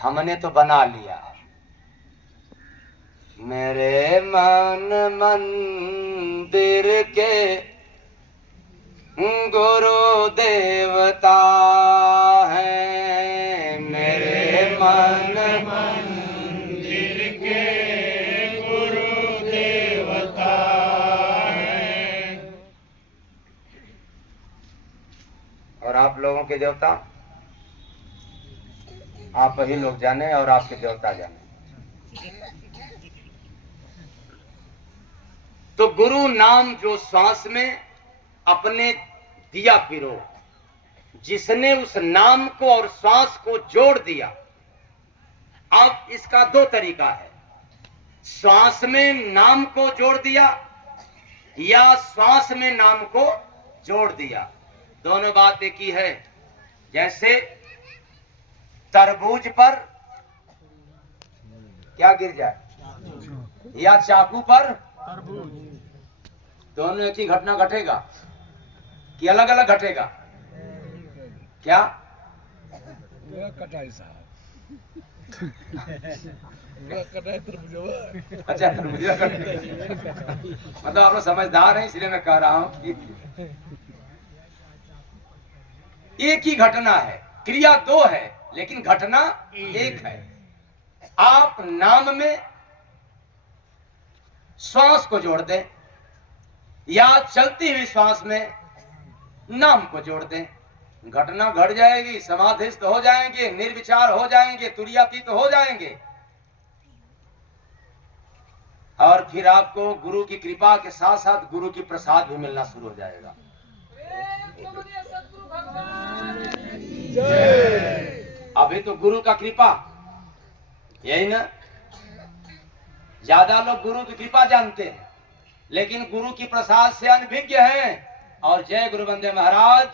हमने तो बना लिया। मेरे मन मंदिर के गुरु देवता है। मेरे मन मंदिर के गुरु देवता है। और आप लोगों के देवता आप ही लोग जाने और आपके देवता जाने। तो गुरु नाम जो श्वास में अपने दिया पिरो, जिसने उस नाम को और श्वास को जोड़ दिया। अब इसका दो तरीका है, श्वास में नाम को जोड़ दिया या श्वास में नाम को जोड़ दिया। दोनों बात एक ही है। जैसे तरबूज पर क्या गिर जाए या चाकू पर, दोनों एक ही घटना घटेगा कि अलग अलग घटेगा? क्या? कटाई साहब, कटाई तरबूजा। अच्छा, तरबूजा कटाई। मतलब आप लोग समझदार हैं, इसलिए मैं कह रहा हूं कि एक ही घटना है, क्रिया दो है लेकिन घटना एक है। आप नाम में श्वास को जोड़ दें या चलती हुई श्वास में नाम को जोड़ दें, घटना घट जाएगी, समाधिस्थ हो जाएंगे, निर्विचार हो जाएंगे, तुरीयातीत हो जाएंगे। और फिर आपको गुरु की कृपा के साथ साथ गुरु की प्रसाद भी मिलना शुरू हो जाएगा। अभी तो गुरु का कृपा, यही ना, ज्यादा लोग गुरु की कृपा जानते हैं लेकिन गुरु की प्रसाद से अनभिज्ञ हैं। और जय गुरु बंदे महाराज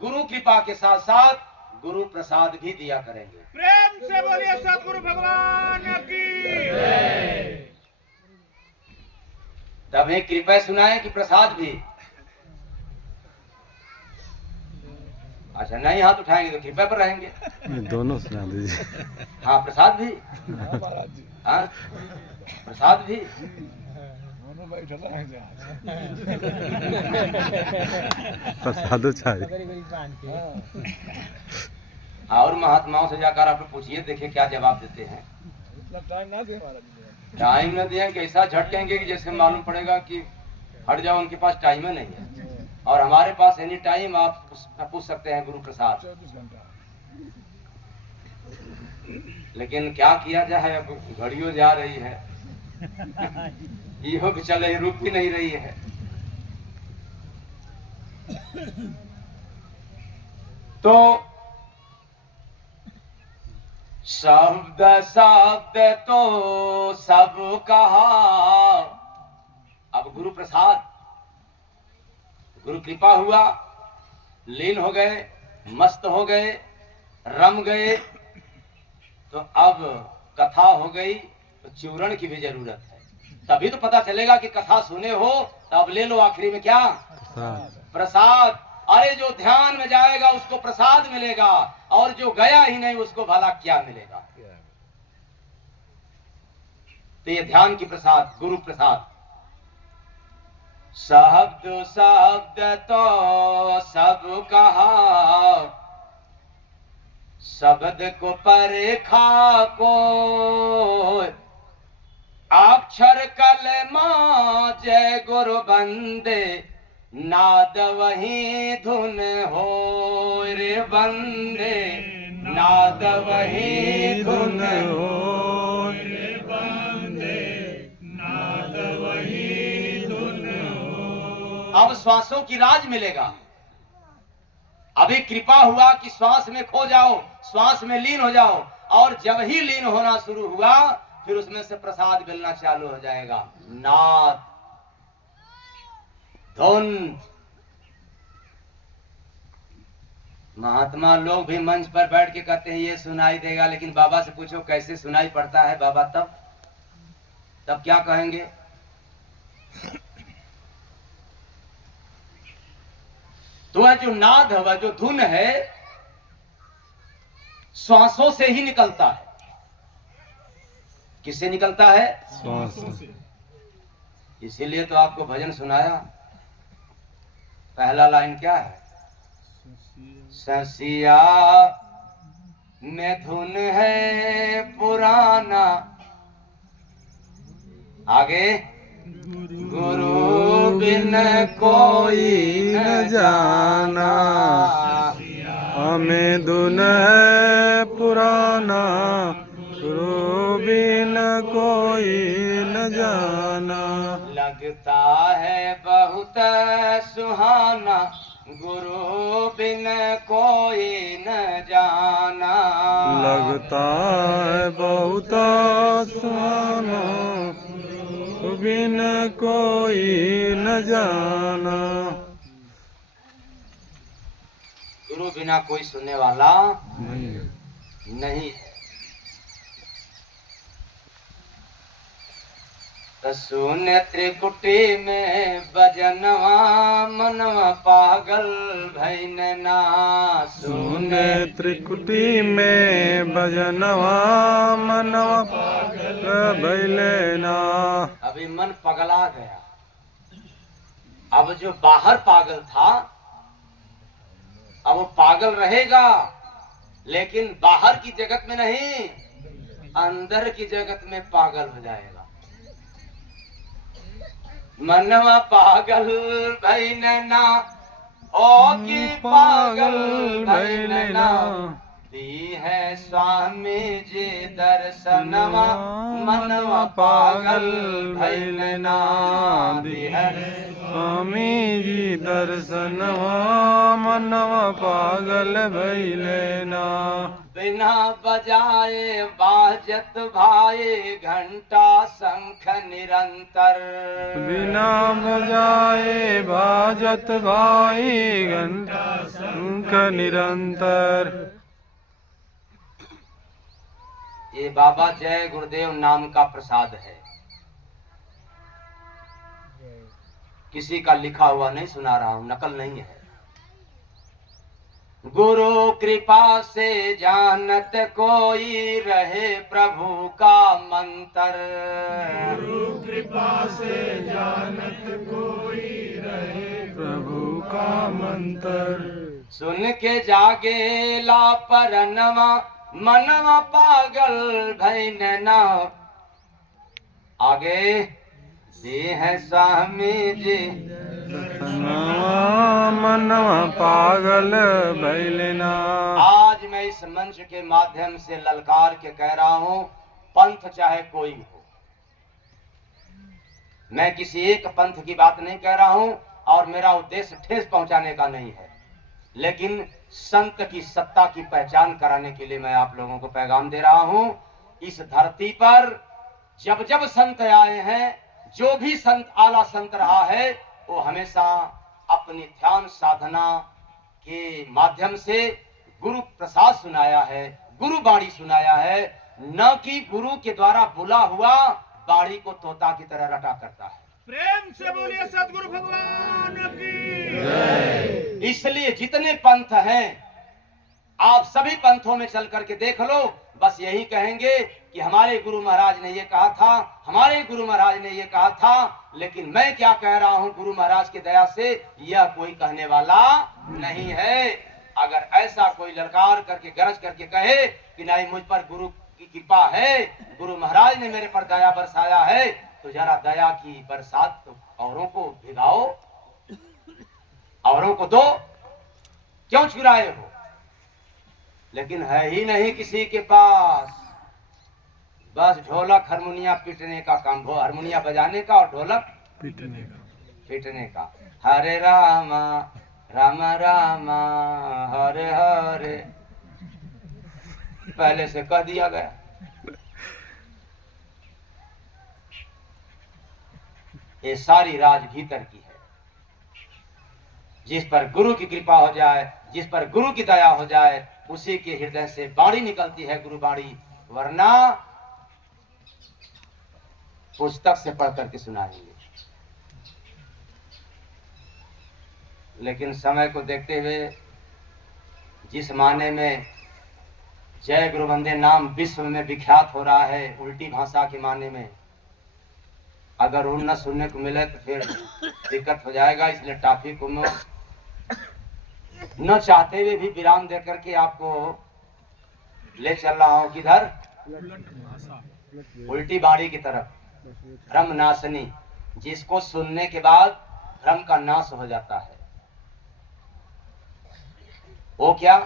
गुरु कृपा के साथ साथ गुरु प्रसाद भी दिया करेंगे। प्रेम से बोलिए सतगुरु भगवान की। तभी कृपा सुनाए कि प्रसाद भी? अच्छा, नहीं हाथ उठाएंगे तो कृपा पर रहेंगे। दोनों सुना दीजिए। हाँ, प्रसाद भी। हाँ, प्रसाद भी। प्रसाद चाहिए। और महात्माओं से जाकर आप लोग पूछिए, देखिए क्या जवाब देते हैं। टाइम न दिए कि ऐसा झटकेंगे कि जैसे मालूम पड़ेगा कि हट जाओ, उनके पास टाइम ही नहीं है। और हमारे पास एनी टाइम आप पूछ सकते हैं गुरु प्रसाद। लेकिन क्या किया जाए, अब घड़ियों जा रही है, यो भी चले, रुक भी नहीं रही है। तो शब्द शब्द तो सब कहा। अब गुरु प्रसाद, गुरु कृपा हुआ, लीन हो गए, मस्त हो गए, रम गए, तो अब कथा हो गई, तो चूरण की भी जरूरत है। तभी तो पता चलेगा कि कथा सुने हो, तो अब ले लो आखिरी में क्या? प्रसाद। प्रसाद। अरे जो ध्यान में जाएगा उसको प्रसाद मिलेगा, और जो गया ही नहीं उसको भला क्या मिलेगा। तो ये ध्यान की प्रसाद, गुरु प्रसाद। शब्द शब्द तो सब कहा, शब्द को परखा को, अक्षर कलमा जय गुरु बंदे, नाद वही धुन हो रे बंदे, नाद वही धुन हो रे बंदे, नाद वही धुन हो। अब श्वासों की राज मिलेगा। अभी कृपा हुआ कि श्वास में खो जाओ, श्वास में लीन हो जाओ, और जब ही लीन होना शुरू हुआ फिर उसमें से प्रसाद मिलना चालू हो जाएगा। नाद, धुन। महात्मा लोग भी मंच पर बैठ के कहते हैं ये सुनाई देगा, लेकिन बाबा से पूछो कैसे सुनाई पड़ता है बाबा, तब क्या कहेंगे? तो वह जो नाद है, वह जो धुन है, श्वासों से ही निकलता है। किससे निकलता है? श्वास से। इसीलिए तो आपको भजन सुनाया। पहला लाइन क्या है? ससिया में धुन है पुराना, आगे गुरु बिन कोई न जाना, हमें धुन है पुराना, गुरु बिन कोई न जाना। लगता है बहुत सुहाना, गुरु बिन कोई न जाना। लगता है बहुत सुहाना, गुरु बिन कोई न जाना। गुरु बिना कोई सुनने वाला नहीं है। नहीं है। तो सुन त्रिकुटी में बजनवा, मनवा पागल भैन ना। सुन त्रिकुटी में बजनवा, मनवा पागल भइले ना। अभी मन पगला गया। अब जो बाहर पागल था अब वो पागल रहेगा, लेकिन बाहर की जगत में नहीं, अंदर की जगत में पागल हो जाएगा। मनवा पागल भैन ना, ओ की पागल भैन ना। दी है स्वामी जी दर्शनवा, मनवा पागल भैन ना। दी है स्वामी जी दर्शनवा, मनवा पागल भइले ना। बिना बजाए बाजत भाई, घंटा शंख निरंतर। बिना बजाए बाजत भाई, घंटा शंख निरंतर। ये बाबा जय गुरुदेव नाम का प्रसाद है। किसी का लिखा हुआ नहीं सुना रहा हूं, नकल नहीं है। गुरु कृपा से जानत कोई, रहे प्रभु का मंत्र। गुरु कृपा से जानत कोई, रहे प्रभु का मंत्र। सुन के जागे लापरनवा, मनवा पागल भैन ना। आगे दी है स्वामी जी मनवा पागल भइले ना। आज मैं इस मंच के माध्यम से ललकार के कह रहा हूं, पंथ चाहे कोई हो, मैं किसी एक पंथ की बात नहीं कह रहा हूं, और मेरा उद्देश्य ठेस पहुंचाने का नहीं है, लेकिन संत की सत्ता की पहचान कराने के लिए मैं आप लोगों को पैगाम दे रहा हूं। इस धरती पर जब जब संत आए हैं, जो भी संत आला संत रहा है, वो हमेशा अपनी ध्यान साधना के माध्यम से गुरु प्रसाद सुनाया है, गुरु बाणी सुनाया है, न कि गुरु के द्वारा बुला हुआ बाणी को तोता की तरह रटा करता है। प्रेम से बोलिए सदगुरु भगवान की। जय। इसलिए जितने पंथ हैं आप सभी पंथों में चल करके देख लो, बस यही कहेंगे कि हमारे गुरु महाराज ने ये कहा था, हमारे गुरु महाराज ने ये कहा था। लेकिन मैं क्या कह रहा हूं, गुरु महाराज की दया से यह कोई कहने वाला नहीं है। अगर ऐसा कोई ललकार करके गरज करके कहे कि नहीं मुझ पर गुरु की कृपा है, गुरु महाराज ने मेरे पर दया बरसाया है, तो जरा दया की बरसात तो औरों को भिगाओ, औरों को दो, क्यों चुराए हो? लेकिन है ही नहीं किसी के पास, बस ढोलक हारमोनिया पीटने का काम, हारमोनिया बजाने का और ढोलक पीटने का। हरे रामा राम रामा हरे हरे, पहले से कह दिया गया। ये सारी राज भीतर की है। जिस पर गुरु की कृपा हो जाए, जिस पर गुरु की दया हो जाए, उसी के हृदय से बाणी निकलती है, गुरु बाणी, वरना पुस्तक से पढ़ करके सुनाएंगे। लेकिन समय को देखते हुए जिस माने में जय गुरु वंदे नाम विश्व में विख्यात हो रहा है, उल्टी भाषा के माने में अगर वो न सुनने को मिले तो फिर दिक्कत हो जाएगा। इसलिए टॉपिक को मैं न चाहते हुए भी विराम दे करके आपको ले चल रहा हूं, किधर? उल्टी बाड़ी की तरफ। भ्रम नाशनी, जिसको सुनने के बाद भ्रम का नाश हो जाता है। वो क्या?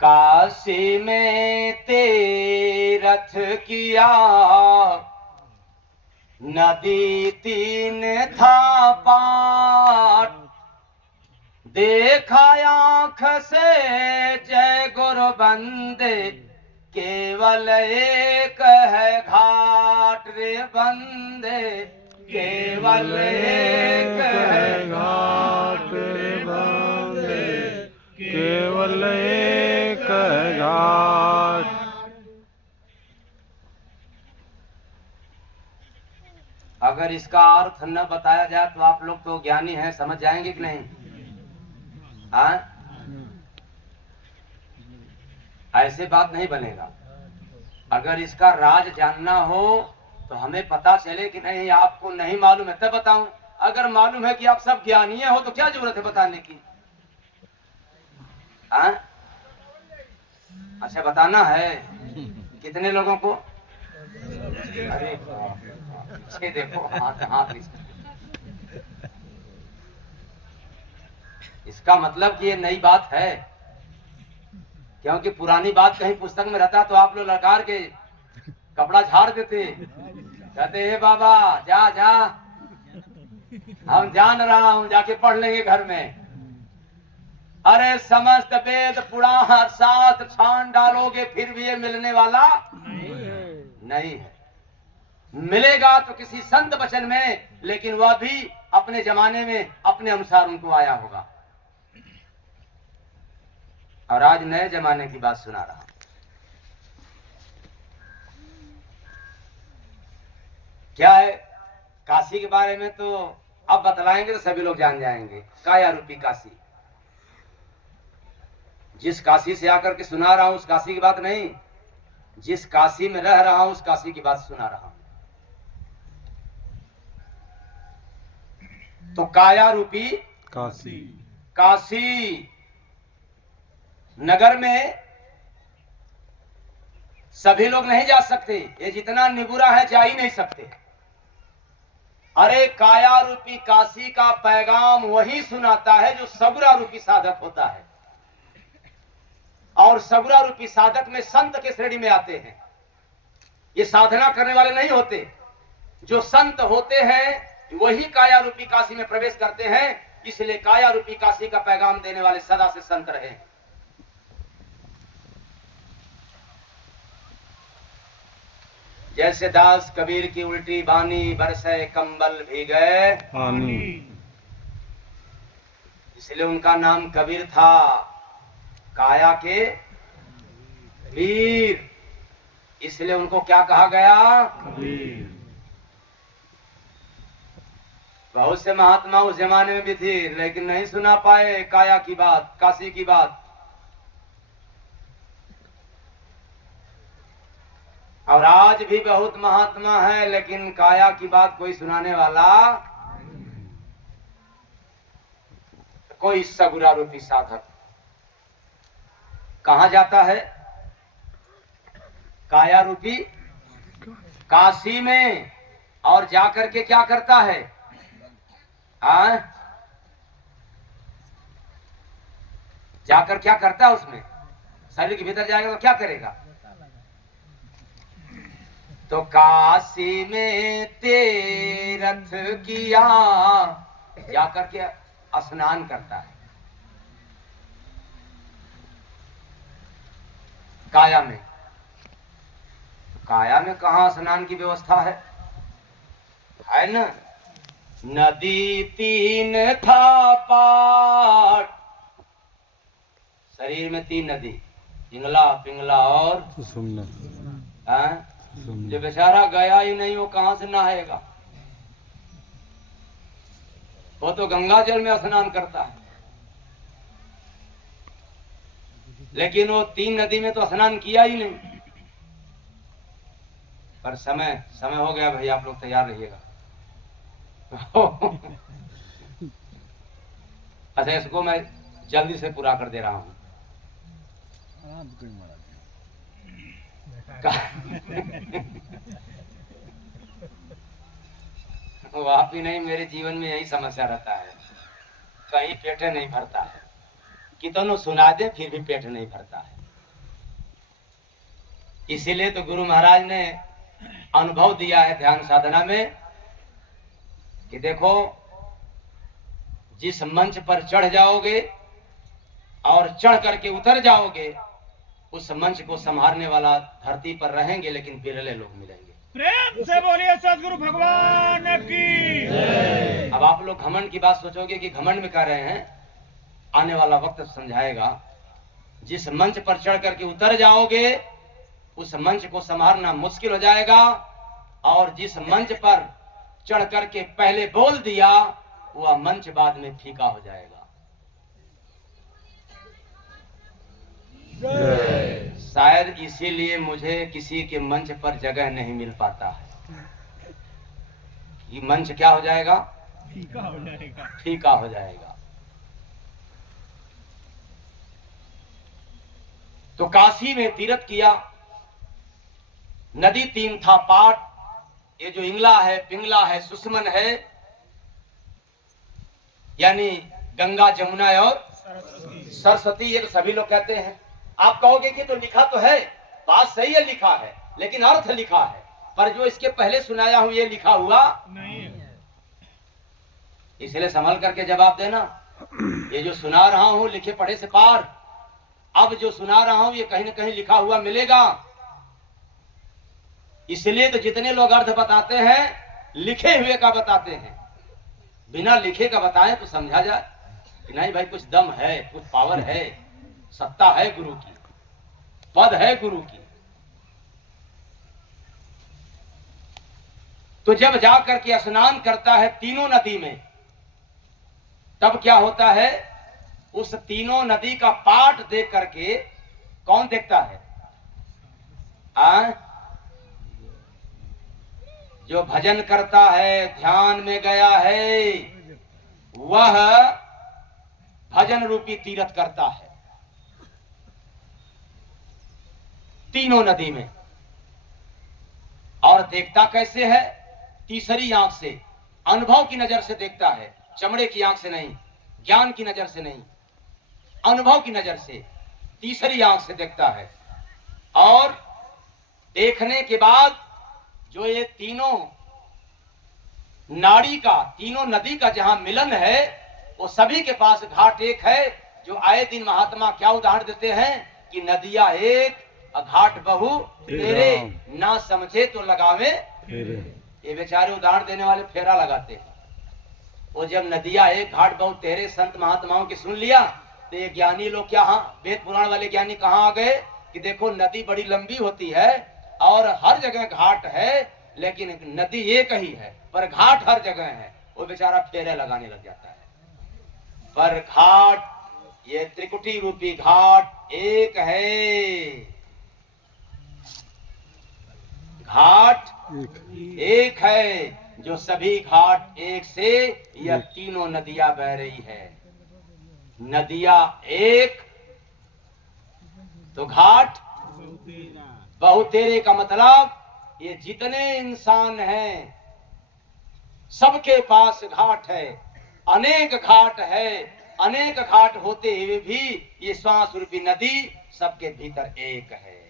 काशी में तीरथ किया, नदी तीन था पार, देखा आंख से जय गुरु बंदे, केवल एक है घाट रे बंदे, केवल एक है घाट रे बंदे, केवल एक है घाट। अगर इसका अर्थ न बताया जाए तो आप लोग तो ज्ञानी हैं, समझ जाएंगे कि नहीं? हाँ, ऐसे बात नहीं बनेगा। अगर इसका राज जानना हो तो हमें पता चले कि नहीं आपको नहीं मालूम है तब बताऊं। अगर मालूम है कि आप सब ज्ञानी हो तो क्या जरूरत है बताने की? हाँ, अच्छा बताना है कितने लोगों को? अरे ये देखो हाथ हाथ, इसका मतलब कि ये नई बात है, क्योंकि पुरानी बात कहीं पुस्तक में रहता तो आप लोग ललकार के कपड़ा झाड़ देते, कहते हे बाबा जा जा, हम जान रहा हूं, जाके पढ़ लेंगे घर में। अरे समस्त वेद पुराण शास्त्र छान डालोगे फिर भी ये मिलने वाला नहीं है। मिलेगा तो किसी संत वचन में, लेकिन वह भी अपने जमाने में अपने अनुसार उनको आया होगा। और आज नए जमाने की बात सुना रहा हूं। क्या है काशी के बारे में तो अब बतलाएंगे तो सभी लोग जान जाएंगे। काया रूपी काशी, जिस काशी से आकर के सुना रहा हूं उस काशी की बात नहीं, जिस काशी में रह रहा हूं उस काशी की बात सुना रहा हूं। तो काया रूपी काशी, काशी नगर में सभी लोग नहीं जा सकते, ये जितना निगुरा है जा ही नहीं सकते। अरे काया रूपी काशी का पैगाम वही सुनाता है जो सगुरा रूपी साधक होता है, और सगुरा रूपी साधक में संत के श्रेणी में आते हैं। ये साधना करने वाले नहीं होते, जो संत होते हैं वही काया रूपी काशी में प्रवेश करते हैं। इसलिए काया रूपी काशी का पैगाम देने वाले सदा से संत रहे। जैसे दास कबीर की उल्टी बानी, बरसे कंबल भी गए पानी, इसलिए उनका नाम कबीर था, काया के वीर। इसलिए उनको क्या कहा गया? कबीर। बहुत से महात्मा उस जमाने में भी थे, लेकिन नहीं सुना पाए काया की बात, काशी की बात। और आज भी बहुत महात्मा है, लेकिन काया की बात कोई सुनाने वाला, कोई सगुरा रूपी साधक कहां जाता है? काया रूपी काशी में। और जाकर के क्या करता है? जाकर क्या करता है? उसमें शरीर के भीतर जाएगा तो क्या करेगा? तो काशी में तीर्थ किया, जाकर के स्नान करता है। काया में, काया में कहाँ स्नान की व्यवस्था है ना? नदी 3 था पाट, शरीर में 3 नदी, पिंगला, पिंगला और जो बेचारा गया ही नहीं, वो कहां से नहाएगा? वो तो गंगा जल में स्नान करता है, लेकिन वो 3 नदी में तो स्नान किया ही नहीं। पर समय हो गया भाई, आप लोग तैयार रहिएगा। अच्छा, इसको मैं जल्दी से पूरा कर दे रहा हूं। वो आप ही नहीं, मेरे जीवन में यही समस्या रहता है, कहीं पेट नहीं भरता है, कितनों सुना दे फिर भी पेट नहीं भरता है। इसीलिए तो गुरु महाराज ने अनुभव दिया है ध्यान साधना में कि देखो, जिस मंच पर चढ़ जाओगे और चढ़ करके उतर जाओगे, उस मंच को संभालने वाला धरती पर रहेंगे, लेकिन बिरले लोग मिलेंगे। प्रेम से बोलिए सदगुरु भगवान की। अब आप लोग घमंड की बात सोचोगे कि घमंड में कर रहे हैं, आने वाला वक्त समझाएगा। जिस मंच पर चढ़ करके उतर जाओगे, उस मंच को संभालना मुश्किल हो जाएगा, और जिस मंच पर चढ़ करके पहले बोल दिया, वह मंच बाद में फीका हो जाएगा। शायद इसीलिए मुझे किसी के मंच पर जगह नहीं मिल पाता है। ये मंच क्या हो जाएगा? फीका हो जाएगा, फीका हो जाएगा। तो काशी में तीर्थ किया, नदी 3 था पाट, ये जो इंगला है, पिंगला है, सुषमन है, यानी गंगा, जमुना और सरस्वती, ये तो सभी लोग कहते हैं। आप कहोगे कि तो लिखा तो है, बात सही है, लिखा है, लेकिन अर्थ लिखा है, पर जो इसके पहले सुनाया हूं ये लिखा हुआ नहीं है। इसलिए संभल करके जवाब देना। ये जो सुना रहा हूं लिखे पढ़े से पार, अब जो सुना रहा हूं ये कहीं ना कहीं लिखा हुआ मिलेगा। इसलिए तो जितने लोग अर्थ बताते हैं, लिखे हुए का बताते हैं। बिना लिखे का बताएं तो समझा जाए कि नहीं भाई, कुछ दम है, कुछ पावर है, सत्ता है गुरु की, पद है गुरु की। तो जब जाकर के स्नान करता है तीनों नदी में, तब क्या होता है? उस तीनों नदी का पाट देख करके कौन देखता है? जो भजन करता है, ध्यान में गया है, वह भजन रूपी तीर्थ करता है तीनों नदी में। और देखता कैसे है? तीसरी आंख से, अनुभव की नजर से देखता है, चमड़े की आंख से नहीं, ज्ञान की नजर से नहीं, अनुभव की नजर से, तीसरी आंख से देखता है। और देखने के बाद जो ये तीनों नाड़ी का, तीनों नदी का जहां मिलन है, वो सभी के पास घाट एक है। जो आए दिन महात्मा क्या उदाहरण देते हैं कि नदिया एक घाट बहु तेरे, ना समझे तो लगावे फेरे। ये बेचारे उदाहरण देने वाले फेरा लगाते हैं। वो जब नदिया एक घाट बहु तेरे संत महात्माओं की सुन लिया, तो ये ज्ञानी लोग क्या, हाँ, वेद पुराण वाले ज्ञानी कहाँ आ गए कि देखो नदी बड़ी लंबी होती है और हर जगह घाट है, लेकिन नदी एक ही है, पर घाट हर जगह है। वो बेचारा फेरे लगाने लग जाता है। पर घाट, ये त्रिकुटी रूपी घाट एक है। घाट एक है, जो सभी घाट एक से यह तीनों नदियां बह रही है। नदियां एक तो घाट बहुतेरे का मतलब ये जितने इंसान हैं सबके पास घाट है। अनेक घाट है, अनेक घाट होते हुए भी ये श्वास रूपी नदी सबके भीतर एक है।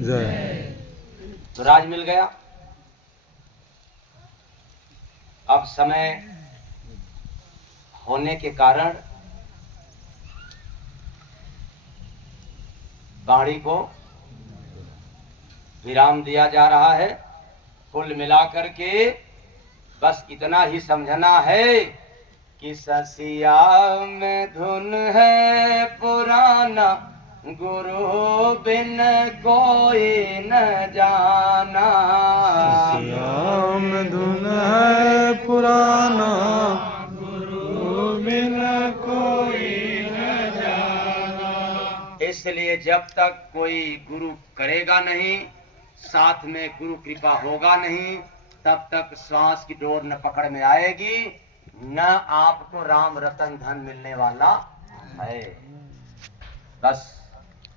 जय। तो राज मिल गया। अब समय होने के कारण वाणी को विराम दिया जा रहा है। कुल मिलाकर के बस इतना ही समझना है कि ससिया में धुन है पुराना, गुरु बिन कोई न जाना। श्याम धुन है पुराना, गुरु बिन कोई न जाना। इसलिए जब तक कोई गुरु करेगा नहीं, साथ में गुरु कृपा होगा नहीं, तब तक श्वास की डोर न पकड़ में आएगी, न आपको राम रतन धन मिलने वाला है। बस